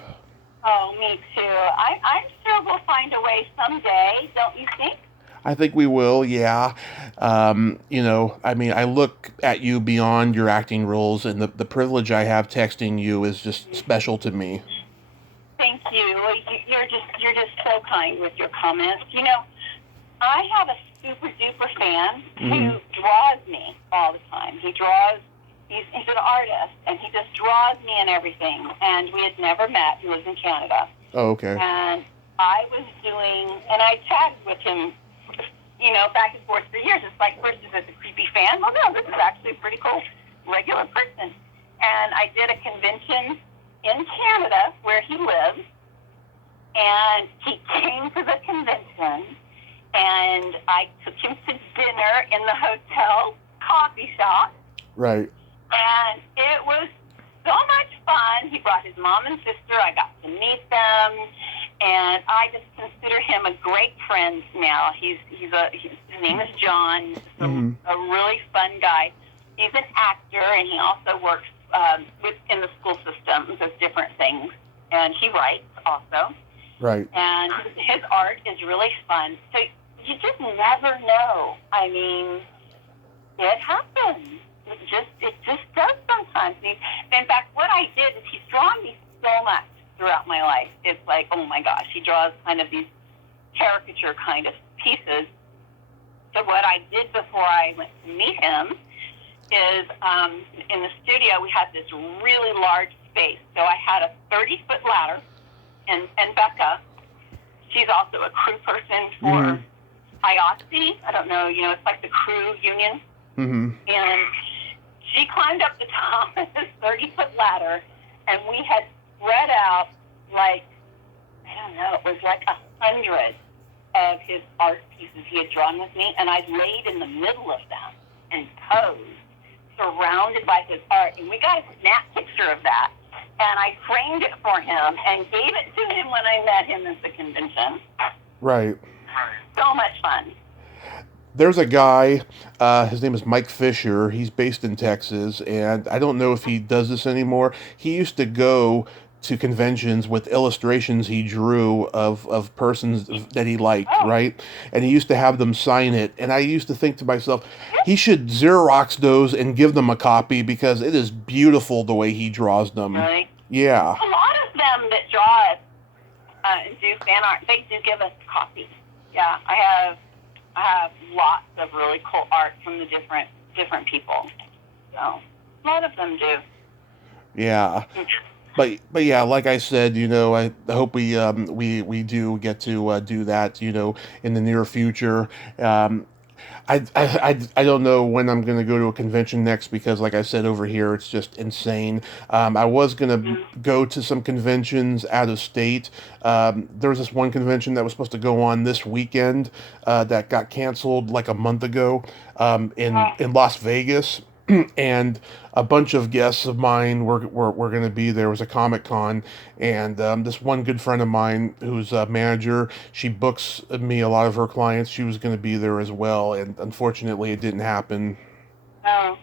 Oh, me too. I'm sure we'll find a way someday, don't you think? I think we will, yeah. I look at you beyond your acting roles, and the privilege I have texting you is just special to me. Thank you. You're just so kind with your comments. I have a super duper fan who draws me all the time. He's an artist, and he just draws me and everything. And we had never met. He lives in Canada. Oh, okay. And I chatted with him, back and forth for years. It's like, first is this a creepy fan? Well, no, this is actually a pretty cool, regular person. And I did a convention in Canada where he lives, and he came to the convention, and I took him to dinner in the hotel coffee shop. Right. And it was so much fun. He brought his mom and sister. I got to meet them. and I just consider him a great friend now. His name is John. He's a really fun guy. He's an actor, and he also works in the school system, does different things, and he writes also. Right. And his art is really fun. So you just never know. I mean, it happens. It just does sometimes. In fact, what I did is he's drawn me so much throughout my life. It's like, oh my gosh, he draws kind of these caricature kind of pieces. So what I did before I went to meet him is in the studio we had this really large space. So I had a 30-foot ladder, and Becca, she's also a crew person for IOTC. I don't know, it's like the crew union. Mm-hmm. And she climbed up the top of this 30-foot ladder, and we had spread out like, I don't know, it was like 100 of his art pieces he had drawn with me, and I laid in the middle of them and posed, surrounded by his art. And we got a snap picture of that, and I framed it for him and gave it to him when I met him at the convention. Right. So much fun. There's a guy, his name is Mike Fisher. He's based in Texas, and I don't know if he does this anymore. He used to go to conventions with illustrations he drew of persons that he liked, right? And he used to have them sign it. And I used to think to myself, he should Xerox those and give them a copy, because it is beautiful the way he draws them. Really? Yeah. A lot of them that draw do fan art, they do give us copies. Yeah, I have lots of really cool art from the different people. So a lot of them do. Yeah. But yeah, like I said, I hope we do get to do that, in the near future. I don't know when I'm going to go to a convention next, because, like I said, over here it's just insane. I was going to go to some conventions out of state. There was this one convention that was supposed to go on this weekend that got canceled like a month ago in Las Vegas. And a bunch of guests of mine were going to be there. It was a Comic-Con, and this one good friend of mine who's a manager, she books me a lot of her clients. She was going to be there as well, and unfortunately it didn't happen. Oh.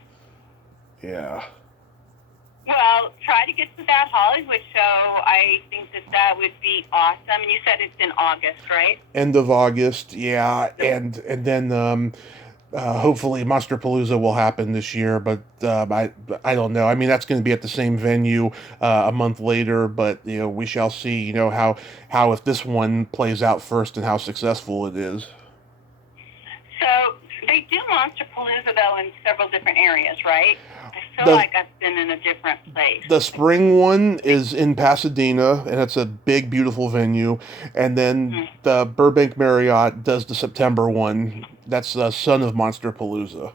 Yeah. Well, try to get to that Hollywood show. I think that would be awesome. And you said it's in August, right? End of August, yeah. And then hopefully Monsterpalooza will happen this year, but I don't know. I mean, that's going to be at the same venue a month later, but we shall see. How if this one plays out first and how successful it is. So they do Monsterpalooza though in several different areas, right? I feel like I've been in a different place. The spring one is in Pasadena, and it's a big, beautiful venue. And then the Burbank Marriott does the September one. That's the son of Monsterpalooza.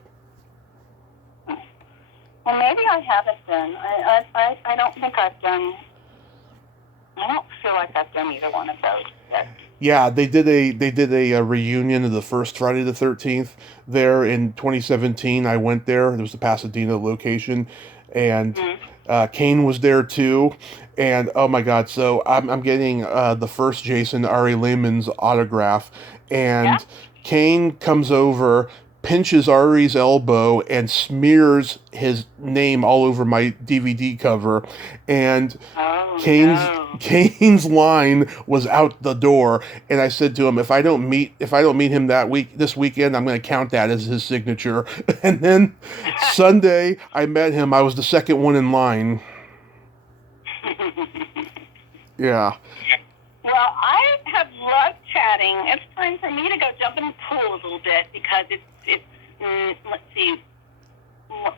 Well, maybe I haven't done. I don't think I've done. I don't feel like I've done either one of those yet. Yeah, they did a reunion of the first Friday the 13th there in 2017. I went there. There was the Pasadena location, and Kane was there too. And oh my God, so I'm getting the first Jason Ari Lehman's autograph, and Kane comes over, pinches Ari's elbow, and smears his name all over my DVD cover. And Kane's line was out the door, and I said to him, if I don't meet him this weekend, I'm going to count that as his signature. And then Sunday, I met him. I was the second one in line. Yeah. Well, I have loved chatting. It's time for me to go jump in the pool a little bit, because it's let's see. What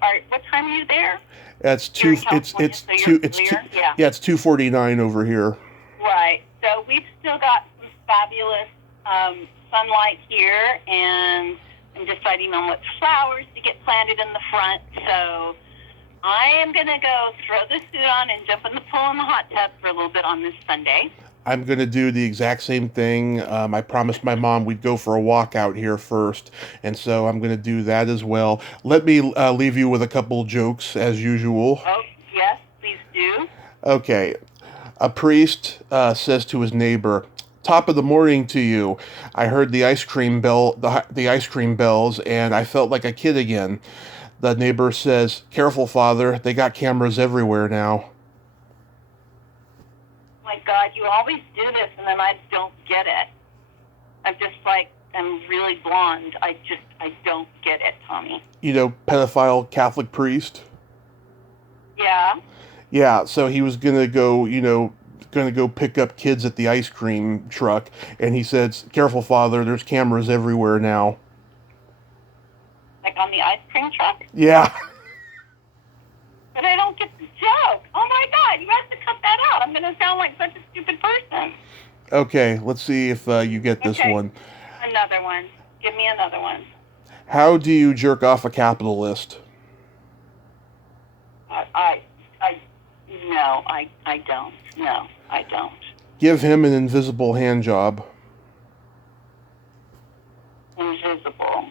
time are you there? It's 2:49 over here. Right. So we've still got some fabulous sunlight here, and I'm deciding on what flowers to get planted in the front. So I am going to go throw the suit on and jump in the pool and the hot tub for a little bit on this Sunday. I'm going to do the exact same thing. I promised my mom we'd go for a walk out here first, and so I'm going to do that as well. Let me leave you with a couple jokes, as usual. Oh, yes, please do. Okay. A priest says to his neighbor, "Top of the morning to you. I heard the ice cream bells, and I felt like a kid again." The neighbor says, "Careful, Father. They got cameras everywhere now." My God, you always do this, and then I don't get it. I'm really blonde. I don't get it, Tommy. Pedophile Catholic priest. Yeah. Yeah, so he was gonna go, pick up kids at the ice cream truck, and he said, "Careful, Father, there's cameras everywhere now." Like on the ice cream truck? Yeah. But I don't get the joke. Oh my God, you have to cut that out. I'm gonna sound like such a stupid person. Okay, let's see if you get this one. Another one. Give me another one. How do you jerk off a capitalist? I don't. No, I don't. Give him an invisible hand job. Invisible.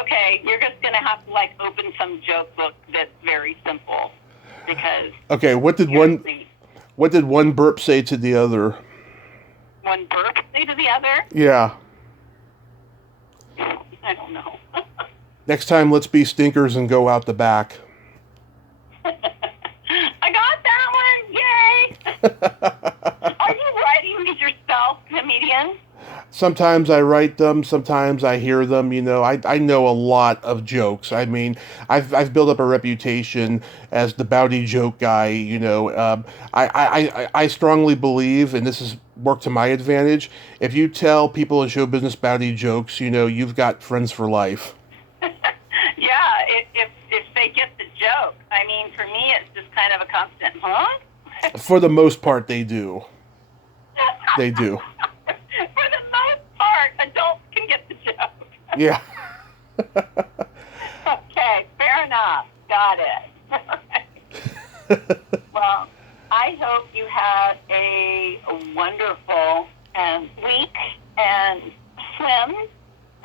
Okay, you're just going to have to, open some joke book that's very simple. Because... Okay, what did one burp say to the other? One burp say to the other? Yeah. I don't know. Next time, let's be stinkers and go out the back. I got that one! Yay! Are you writing these yourself, comedian? Sometimes I write them, sometimes I hear them. I know a lot of jokes. I mean, I've built up a reputation as the Bowdy joke guy. I strongly believe, and this has worked to my advantage, if you tell people in show business Bowdy jokes, you've got friends for life. Yeah, if they get the joke. I mean, for me, it's just kind of a constant, huh? For the most part, they do. They do. For the most part, adults can get the joke. Yeah. Okay, fair enough. Got it. Well, I hope you had a wonderful week and swim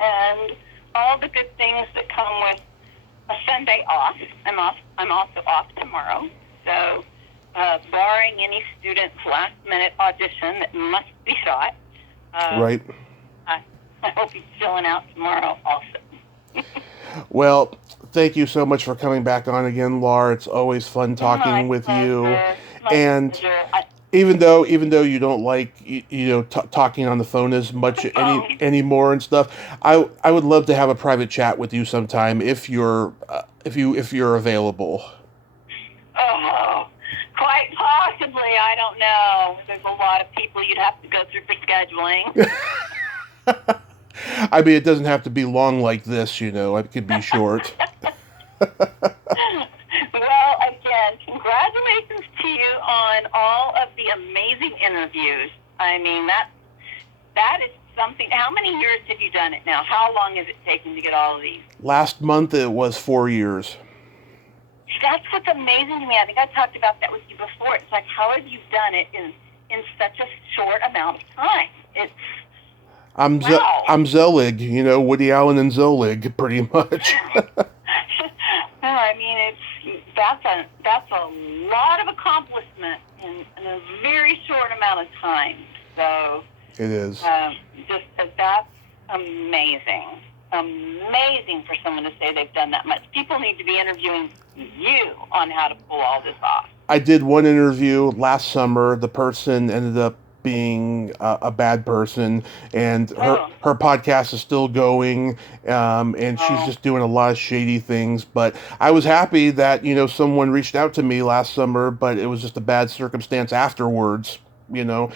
and all the good things that come with a Sunday off. I'm also off tomorrow. So, barring any student's last-minute audition that must be shot, right. I hope he's chilling out tomorrow also. Well, thank you so much for coming back on again, Lar. It's always fun talking with you. And even though you don't like talking on the phone as much anymore and stuff, I would love to have a private chat with you sometime if you're available. Oh, quite possibly. I don't know. There's a lot of people you'd have to go through for scheduling. I mean, it doesn't have to be long like this, It could be short. Well, again, congratulations to you on all of the amazing interviews. I mean, that is something. How many years have you done it now? How long has it taken to get all of these? Last month, it was 4 years. That's what's amazing to me. I think I talked about that with you before. It's like, how have you done it in such a short amount of time? Wow. I'm Zelig, Woody Allen and Zelig, pretty much. I mean, that's a lot of accomplishment in a very short amount of time. So it is. That's amazing. Amazing for someone to say they've done that much. People need to be interviewing you on how to pull all this off. I did one interview last summer. The person ended up being a bad person, and her podcast is still going, and she's just doing a lot of shady things. But I was happy that someone reached out to me last summer, but it was just a bad circumstance afterwards. But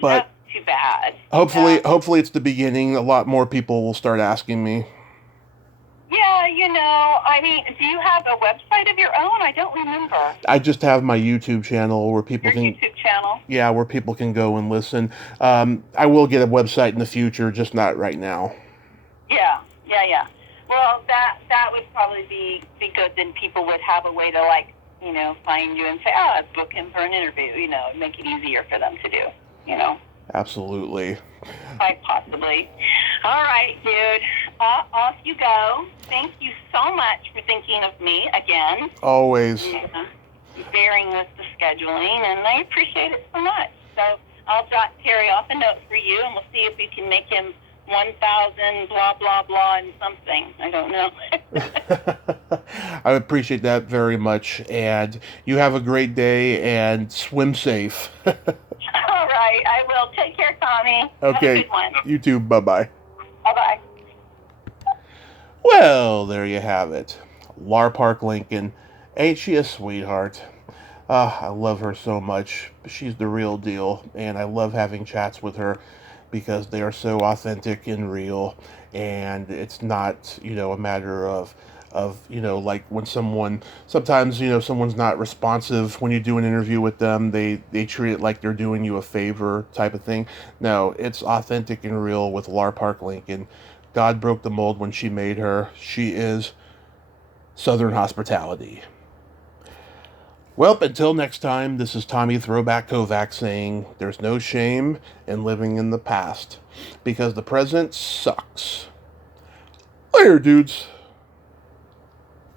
that's too bad. Hopefully it's the beginning. A lot more people will start asking me. Yeah, I mean, do you have a website of your own? I don't remember. I just have my YouTube channel where people can... YouTube channel? Yeah, where people can go and listen. I will get a website in the future, just not right now. Yeah. Well, that would probably be good. Then people would have a way to, find you and say, let's book him for an interview, make it easier for them to do, Absolutely. Quite possibly. All right, dude. Off you go. Thank you so much for thinking of me again. Always. Bearing with the scheduling, and I appreciate it so much. So I'll jot Terry off a note for you, and we'll see if we can make him 1,000 blah, blah, blah and something. I don't know. I appreciate that very much, and you have a great day, and swim safe. All right, I will. Take care, Tommy. Okay, have a good one. You too. Bye-bye. Bye-bye. Well, there you have it. Lar Park Lincoln. Ain't she a sweetheart? I love her so much. She's the real deal, and I love having chats with her because they are so authentic and real, and it's not, a matter of like when sometimes someone's not responsive when you do an interview with them, they treat it like they're doing you a favor type of thing. No, it's authentic and real with Lar Park Lincoln. God broke the mold when she made her. She is Southern hospitality. Well, until next time, this is Tommy Throwback Kovac saying there's no shame in living in the past because the present sucks. Later, dudes.